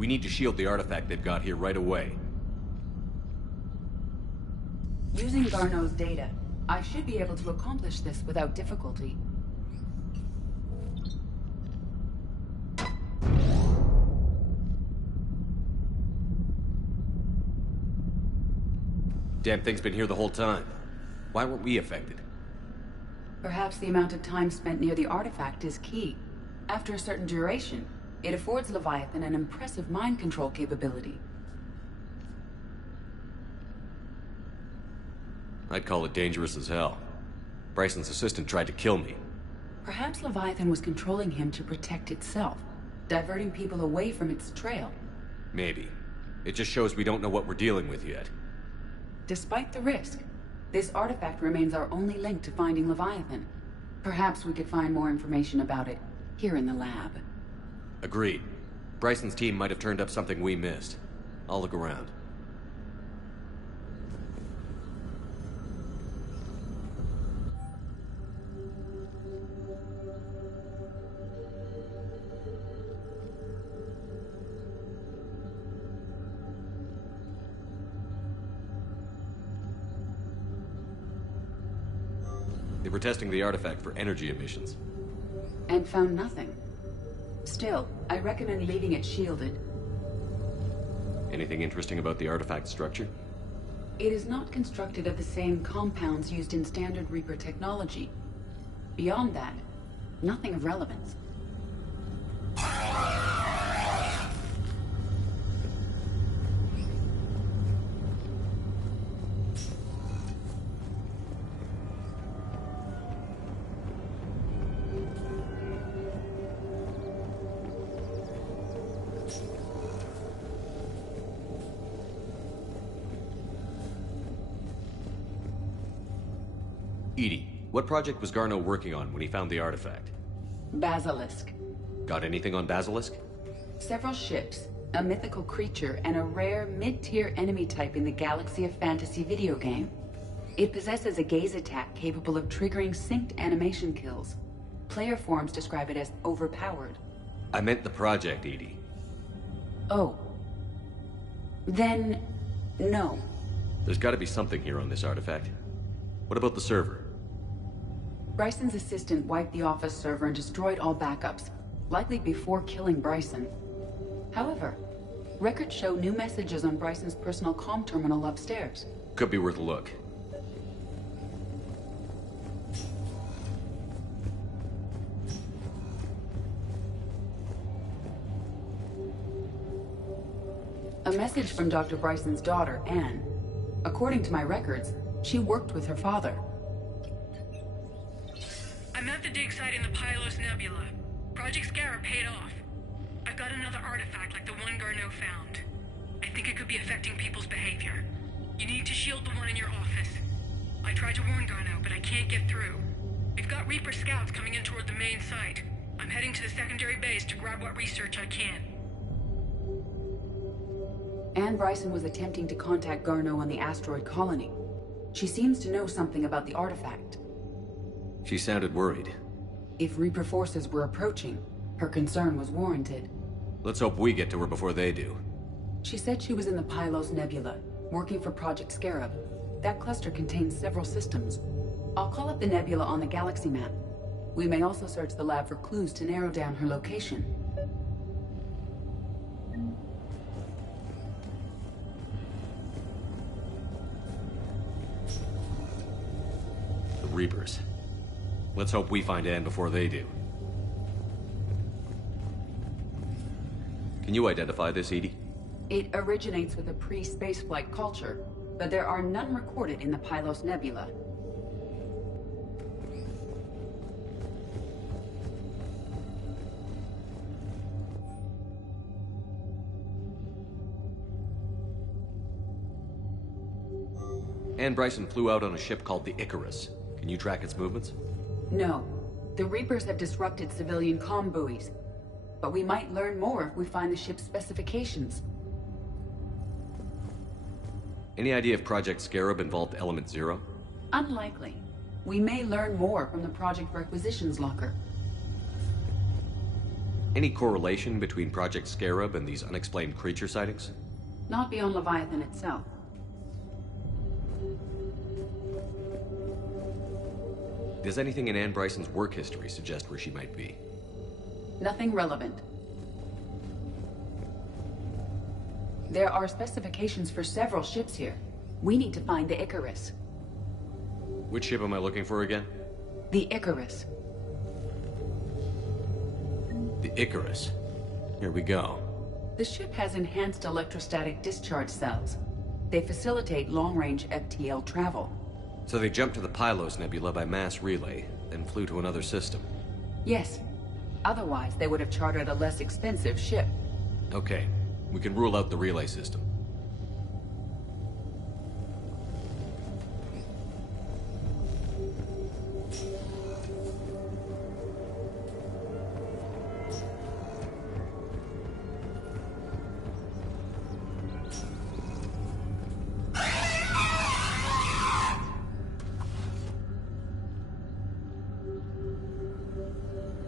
We need to shield the artifact they've got here right away. Using Garneau's data, I should be able to accomplish this without difficulty. Damn thing's been here the whole time. Why weren't we affected? Perhaps the amount of time spent near the artifact is key. After a certain duration, it affords Leviathan an impressive mind control capability. I'd call it dangerous as hell. Bryson's assistant tried to kill me. Perhaps Leviathan was controlling him to protect itself, diverting people away from its trail. Maybe. It just shows we don't know what we're dealing with yet. Despite the risk, this artifact remains our only link to finding Leviathan. Perhaps we could find more information about it here in the lab. Agreed. Bryson's team might have turned up something we missed. I'll look around. They were testing the artifact for energy emissions. And found nothing. Still, I recommend leaving it shielded. Anything interesting about the artifact structure? It is not constructed of the same compounds used in standard Reaper technology. Beyond that, nothing of relevance. Edie, what project was Garneau working on when he found the artifact? Basilisk. Got anything on Basilisk? Several ships, a mythical creature, and a rare mid-tier enemy type in the Galaxy of Fantasy video game. It possesses a gaze attack capable of triggering synced animation kills. Player forums describe it as overpowered. I meant the project, Edie. Oh. Then, no. There's gotta be something here on this artifact. What about the server? Bryson's assistant wiped the office server and destroyed all backups, likely before killing Bryson. However, records show new messages on Bryson's personal comm terminal upstairs. Could be worth a look. A message from Dr. Bryson's daughter, Anne. According to my records, she worked with her father. I'm at the dig site in the Pylos Nebula. Project Scarab paid off. I've got another artifact like the one Garneau found. I think it could be affecting people's behavior. You need to shield the one in your office. I tried to warn Garneau, but I can't get through. We've got Reaper scouts coming in toward the main site. I'm heading to the secondary base to grab what research I can. Anne Bryson was attempting to contact Garneau on the asteroid colony. She seems to know something about the artifact. She sounded worried. If Reaper forces were approaching, her concern was warranted. Let's hope we get to her before they do. She said she was in the Pylos Nebula, working for Project Scarab. That cluster contains several systems. I'll call up the nebula on the galaxy map. We may also search the lab for clues to narrow down her location. The Reapers. Let's hope we find Anne before they do. Can you identify this, Edie? It originates with a pre-spaceflight culture, but there are none recorded in the Pylos Nebula. Anne Bryson flew out on a ship called the Icarus. Can you track its movements? No. The Reapers have disrupted civilian comm buoys. But we might learn more if we find the ship's specifications. Any idea if Project Scarab involved Element Zero? Unlikely. We may learn more from the Project Requisitions Locker. Any correlation between Project Scarab and these unexplained creature sightings? Not beyond Leviathan itself. Does anything in Anne Bryson's work history suggest where she might be? Nothing relevant. There are specifications for several ships here. We need to find the Icarus. Which ship am I looking for again? The Icarus. The Icarus. Here we go. The ship has enhanced electrostatic discharge cells. They facilitate long-range FTL travel. So they jumped to the Pylos Nebula by mass relay, then flew to another system. Yes. Otherwise, they would have chartered a less expensive ship. Okay. We can rule out the relay system.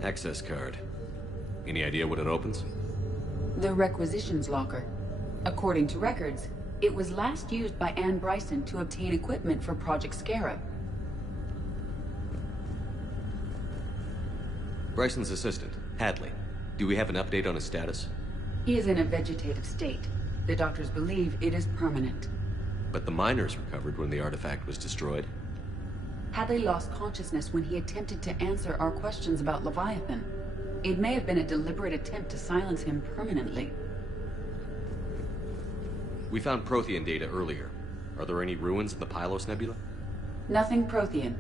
Access card. Any idea what it opens? The Requisitions Locker. According to records, it was last used by Anne Bryson to obtain equipment for Project Scarab. Bryson's assistant, Hadley. Do we have an update on his status? He is in a vegetative state. The doctors believe it is permanent. But the miners recovered when the artifact was destroyed. Hadley lost consciousness when he attempted to answer our questions about Leviathan. It may have been a deliberate attempt to silence him permanently. We found Prothean data earlier. Are there any ruins in the Pylos Nebula? Nothing Prothean.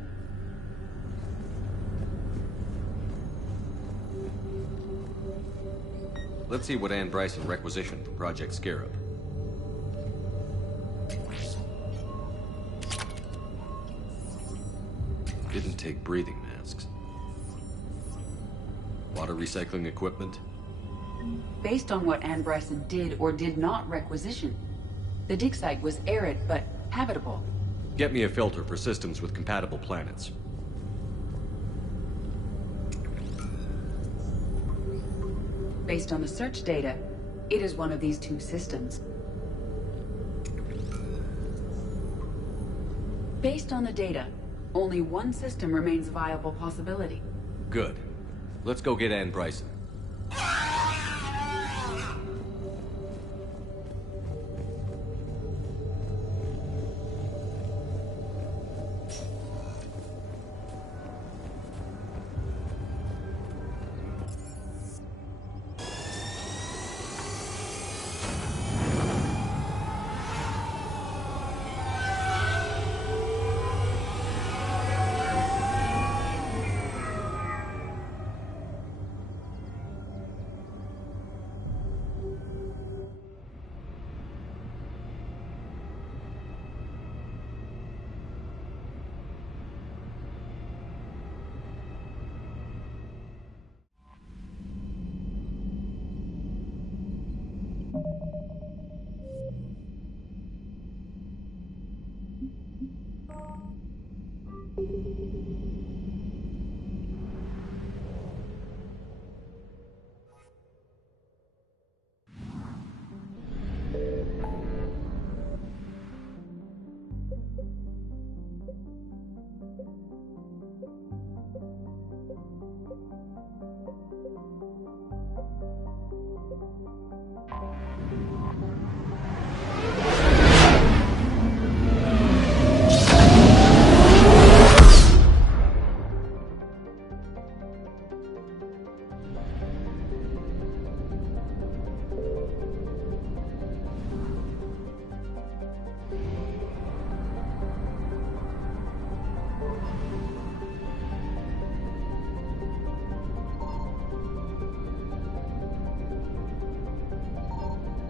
Let's see what Anne Bryson requisitioned for Project Scarab. Didn't take breathing masks. Water recycling equipment? Based on what Anne Bryson did or did not requisition, the dig site was arid but habitable. Get me a filter for systems with compatible planets. Based on the search data, it is one of these two systems. Based on the data, only one system remains a viable possibility. Good. Let's go get Anne Bryson.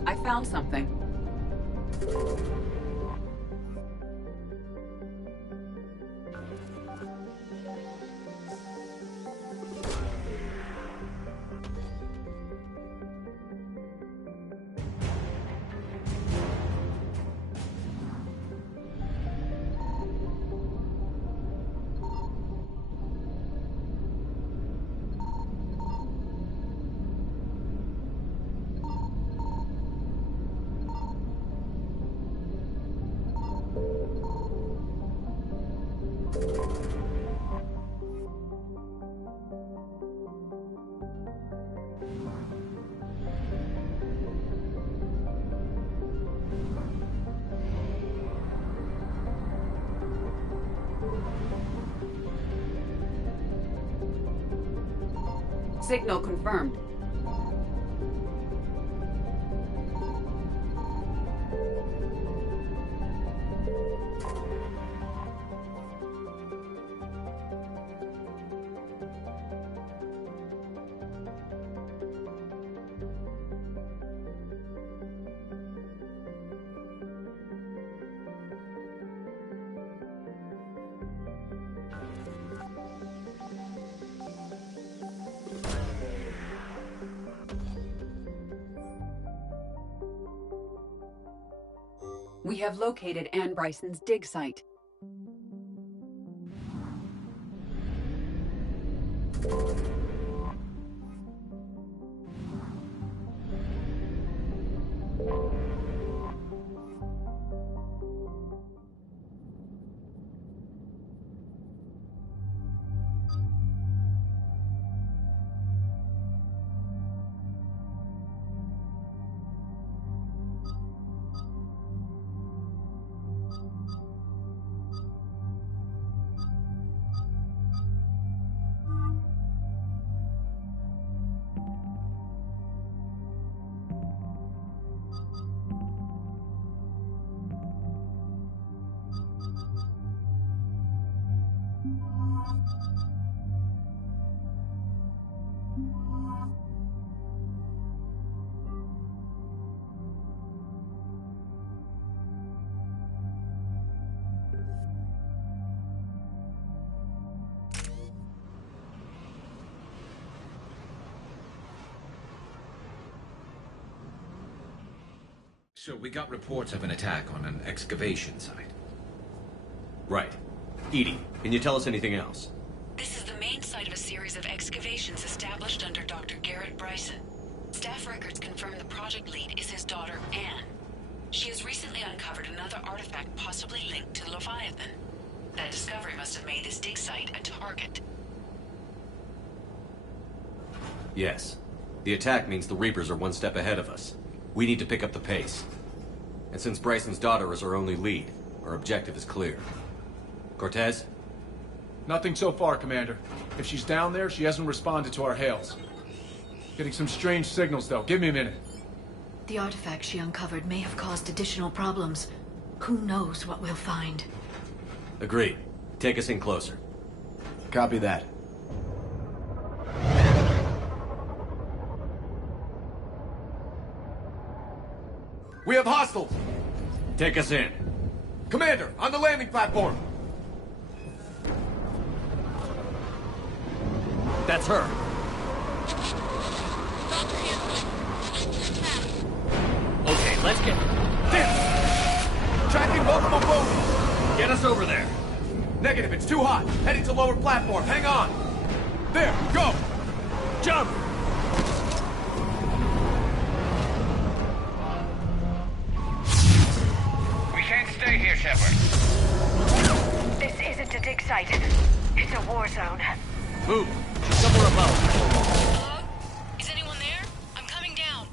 I found something. Signal confirmed. We have located Anne Bryson's dig site. So we got reports of an attack on an excavation site. Right. Edie, can you tell us anything else? This is the main site of a series of excavations established under Dr. Garrett Bryson. Staff records confirm the project lead is his daughter, Anne. She has recently uncovered another artifact possibly linked to Leviathan. That discovery must have made this dig site a target. Yes. The attack means the Reapers are one step ahead of us. We need to pick up the pace. And since Bryson's daughter is our only lead, our objective is clear. Cortez? Nothing so far, Commander. If she's down there, she hasn't responded to our hails. Getting some strange signals, though. Give me a minute. The artifact she uncovered may have caused additional problems. Who knows what we'll find? Agreed. Take us in closer. Copy that. We have hostiles! Take us in. Commander, on the landing platform! That's her. Okay, let's get... Tracking multiple bogies! Get us over there. Negative, it's too hot. Heading to lower platform, hang on! There, go! Jump! We can't stay here, Shepard. This isn't a dig site. It's a war zone. Move. She's somewhere above. Hello? Is anyone there? I'm coming down.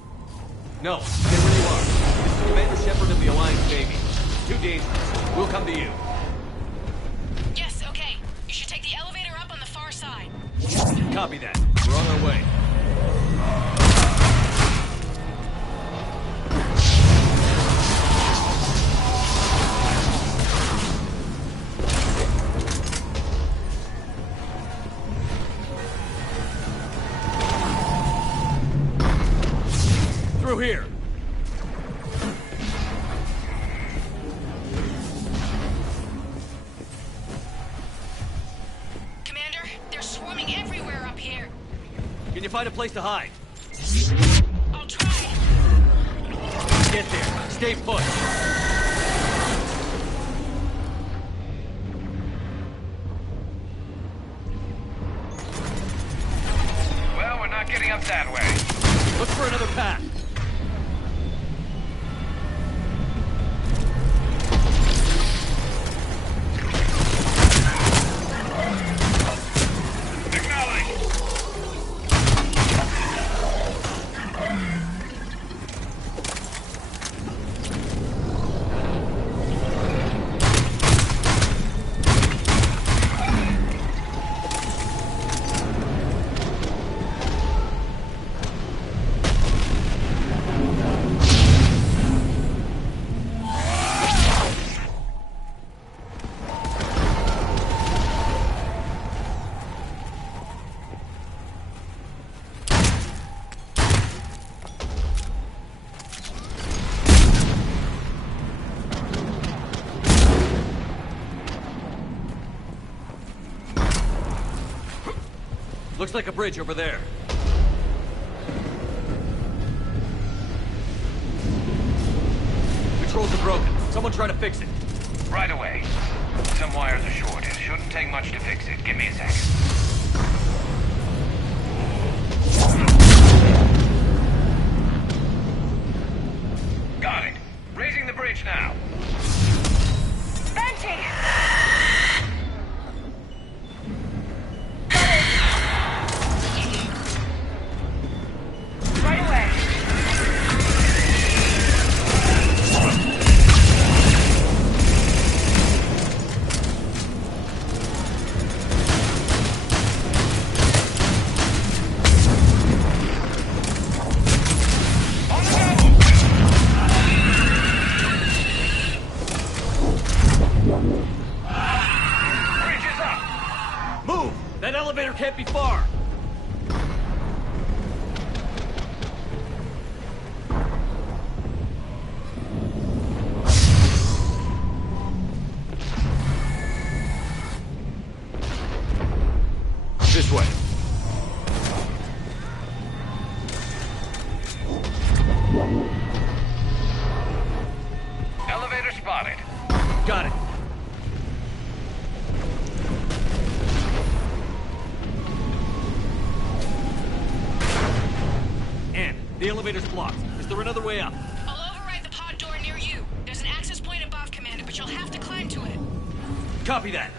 No, stay where you are. This is Commander Shepard of the Alliance Navy. It's too dangerous. We'll come to you. Yes, okay. You should take the elevator up on the far side. Copy that. We're on our way. Through here. Commander, they're swarming everywhere up here. Can you find a place to hide? I'll try. Get there. Stay put. Well, we're not getting up that way. Look for another path. Looks like a bridge over there. Controls are broken. Someone try to fix it. Right away. Some wires are short. It shouldn't take much to fix it. Give me a second. Got it. Raising the bridge now. Banshee! Right away. spotted. Got it. Ann, the elevator's blocked. Is there another way up? I'll override the pod door near you. There's an access point above, Commander, but you'll have to climb to it. Copy that.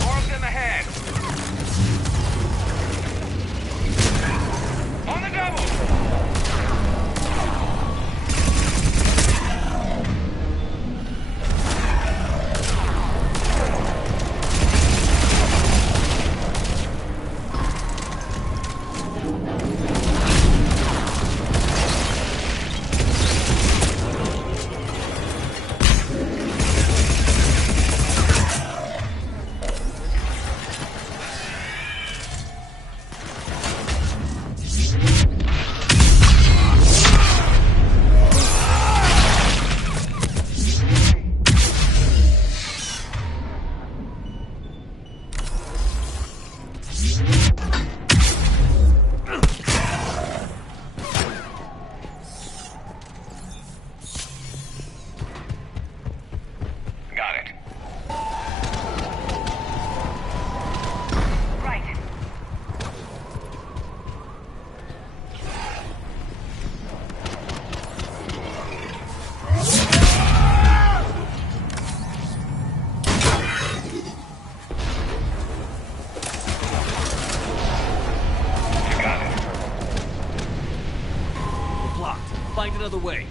More of them ahead. On the double. Got it. Right. We're blocked. Find another way.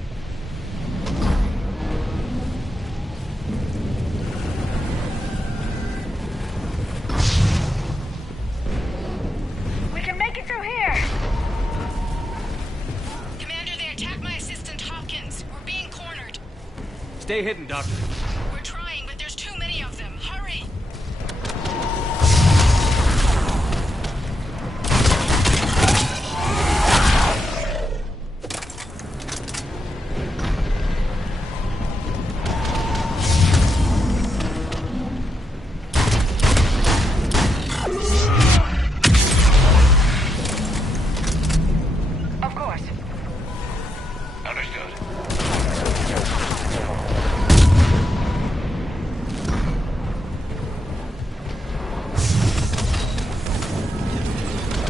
We can make it through here. Commander, they attacked my assistant Hopkins. We're being cornered. Stay hidden, Doctor. We're trying, but there's too many of them. Hurry! Of course. Understood.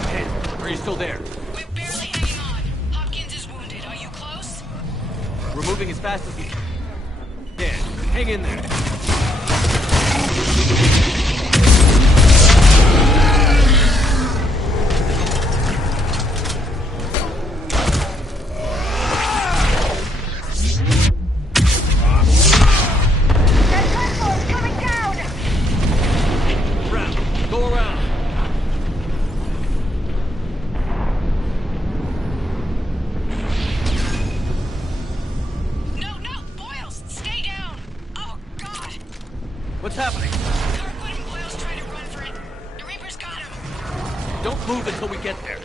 Ann, are you still there? We're barely hanging on. Hopkins is wounded. Are you close? We're moving as fast as we can. Ann, hang in there. That platform's coming down. Around. Go around. No, no! Boyles, stay down! Oh, God! What's happening? Kirkwood and Boyles trying to run for it. The Reaper's got him. Don't move until we get there.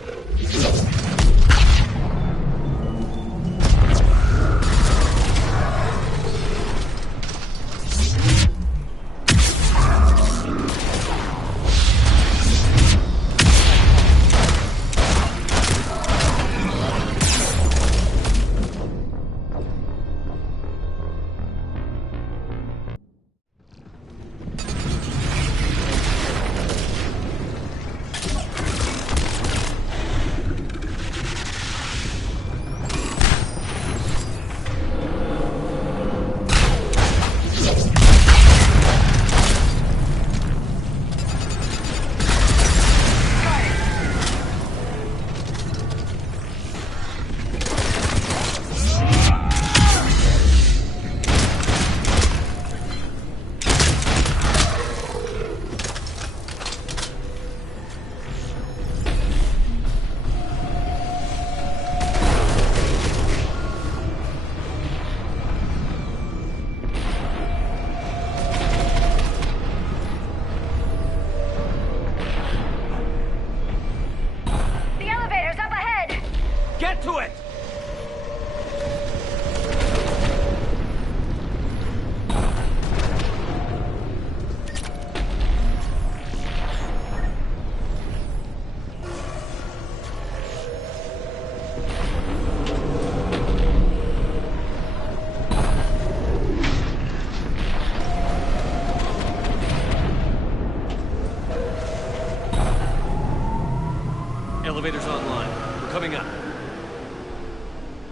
elevator's online. We're coming up.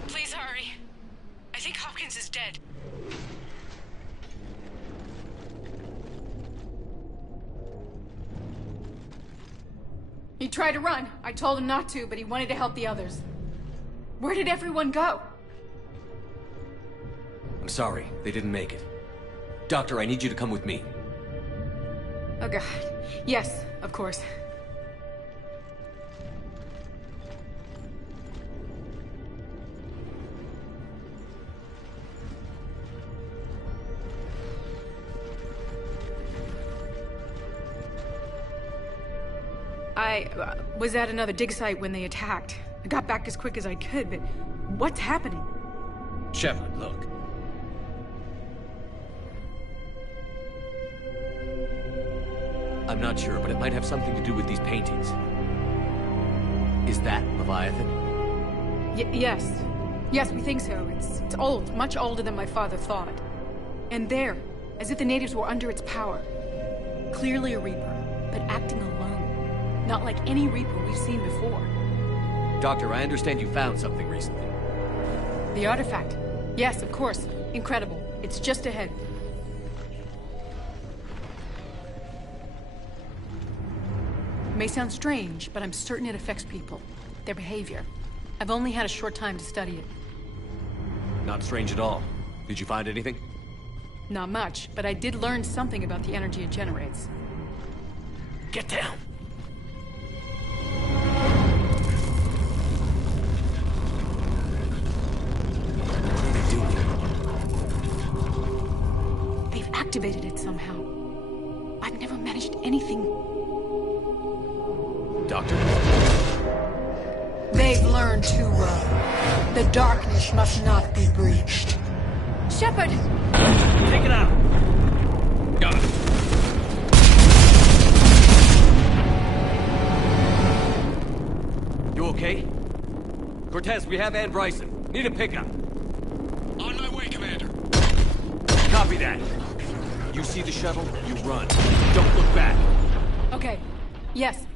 Please hurry. I think Hopkins is dead. He tried to run. I told him not to, but he wanted to help the others. Where did everyone go? I'm sorry, they didn't make it. Doctor, I need you to come with me. Oh god. Yes, of course. I was at another dig site when they attacked. I got back as quick as I could, but what's happening? Shepard, look. I'm not sure, but it might have something to do with these paintings. Is that Leviathan? Yes. Yes, we think so. It's old, much older than my father thought. And there, as if the natives were under its power. Clearly a Reaper, but acting alone. Not like any Reaper we've seen before. Doctor, I understand you found something recently. The artifact. Yes, of course. Incredible. It's just ahead. It may sound strange, but I'm certain it affects people. Their behavior. I've only had a short time to study it. Not strange at all. Did you find anything? Not much, but I did learn something about the energy it generates. Get down! They've activated it somehow. I've never managed anything. Doctor? They've learned too well. The darkness must not be breached. Shepard! Take it out! Got it. You okay? Cortez, we have Ann Bryson. Need a pickup. On my way, Commander. Copy that. You see the shuttle, you run. Don't look back. Okay. Yes.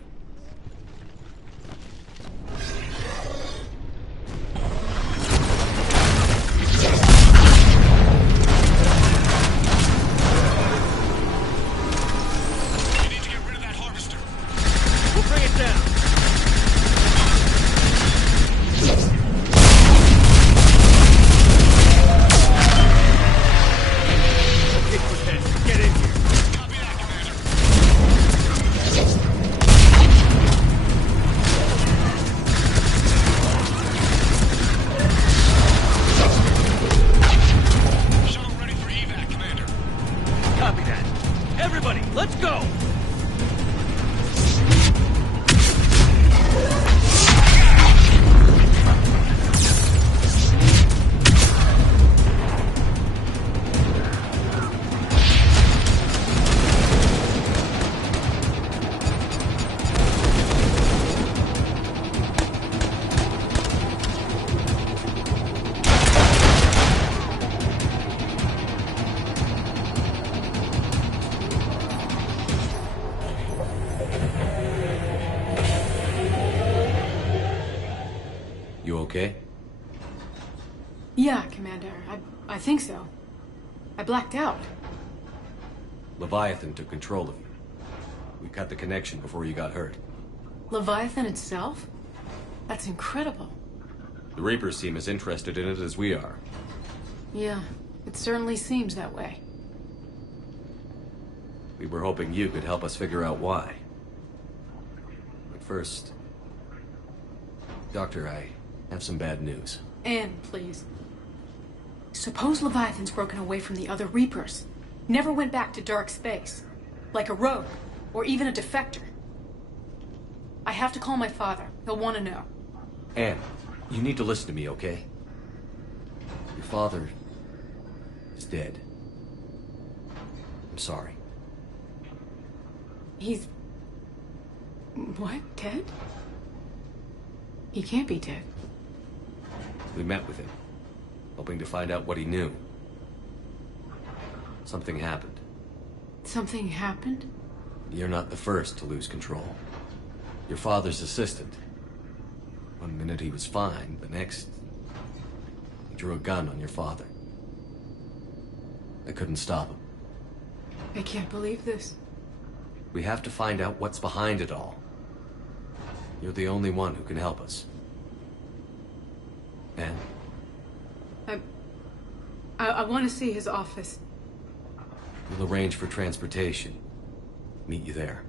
Okay? Yeah, Commander. I think so. I blacked out. Leviathan took control of you. We cut the connection before you got hurt. Leviathan itself? That's incredible. The Reapers seem as interested in it as we are. Yeah, it certainly seems that way. We were hoping you could help us figure out why. But first... Doctor, I have some bad news. Ann, please. Suppose Leviathan's broken away from the other Reapers. Never went back to dark space. Like a rogue, or even a defector. I have to call my father. He'll want to know. Ann, you need to listen to me, okay? Your father is dead. I'm sorry. He's... what? Dead? He can't be dead. We met with him, hoping to find out what he knew. Something happened. Something happened? You're not the first to lose control. Your father's assistant, One minute he was fine, the next, he drew a gun on your father. I couldn't stop him. I can't believe this. We have to find out what's behind it all. You're the only one who can help us. And? I want to see his office. We'll arrange for transportation. Meet you there.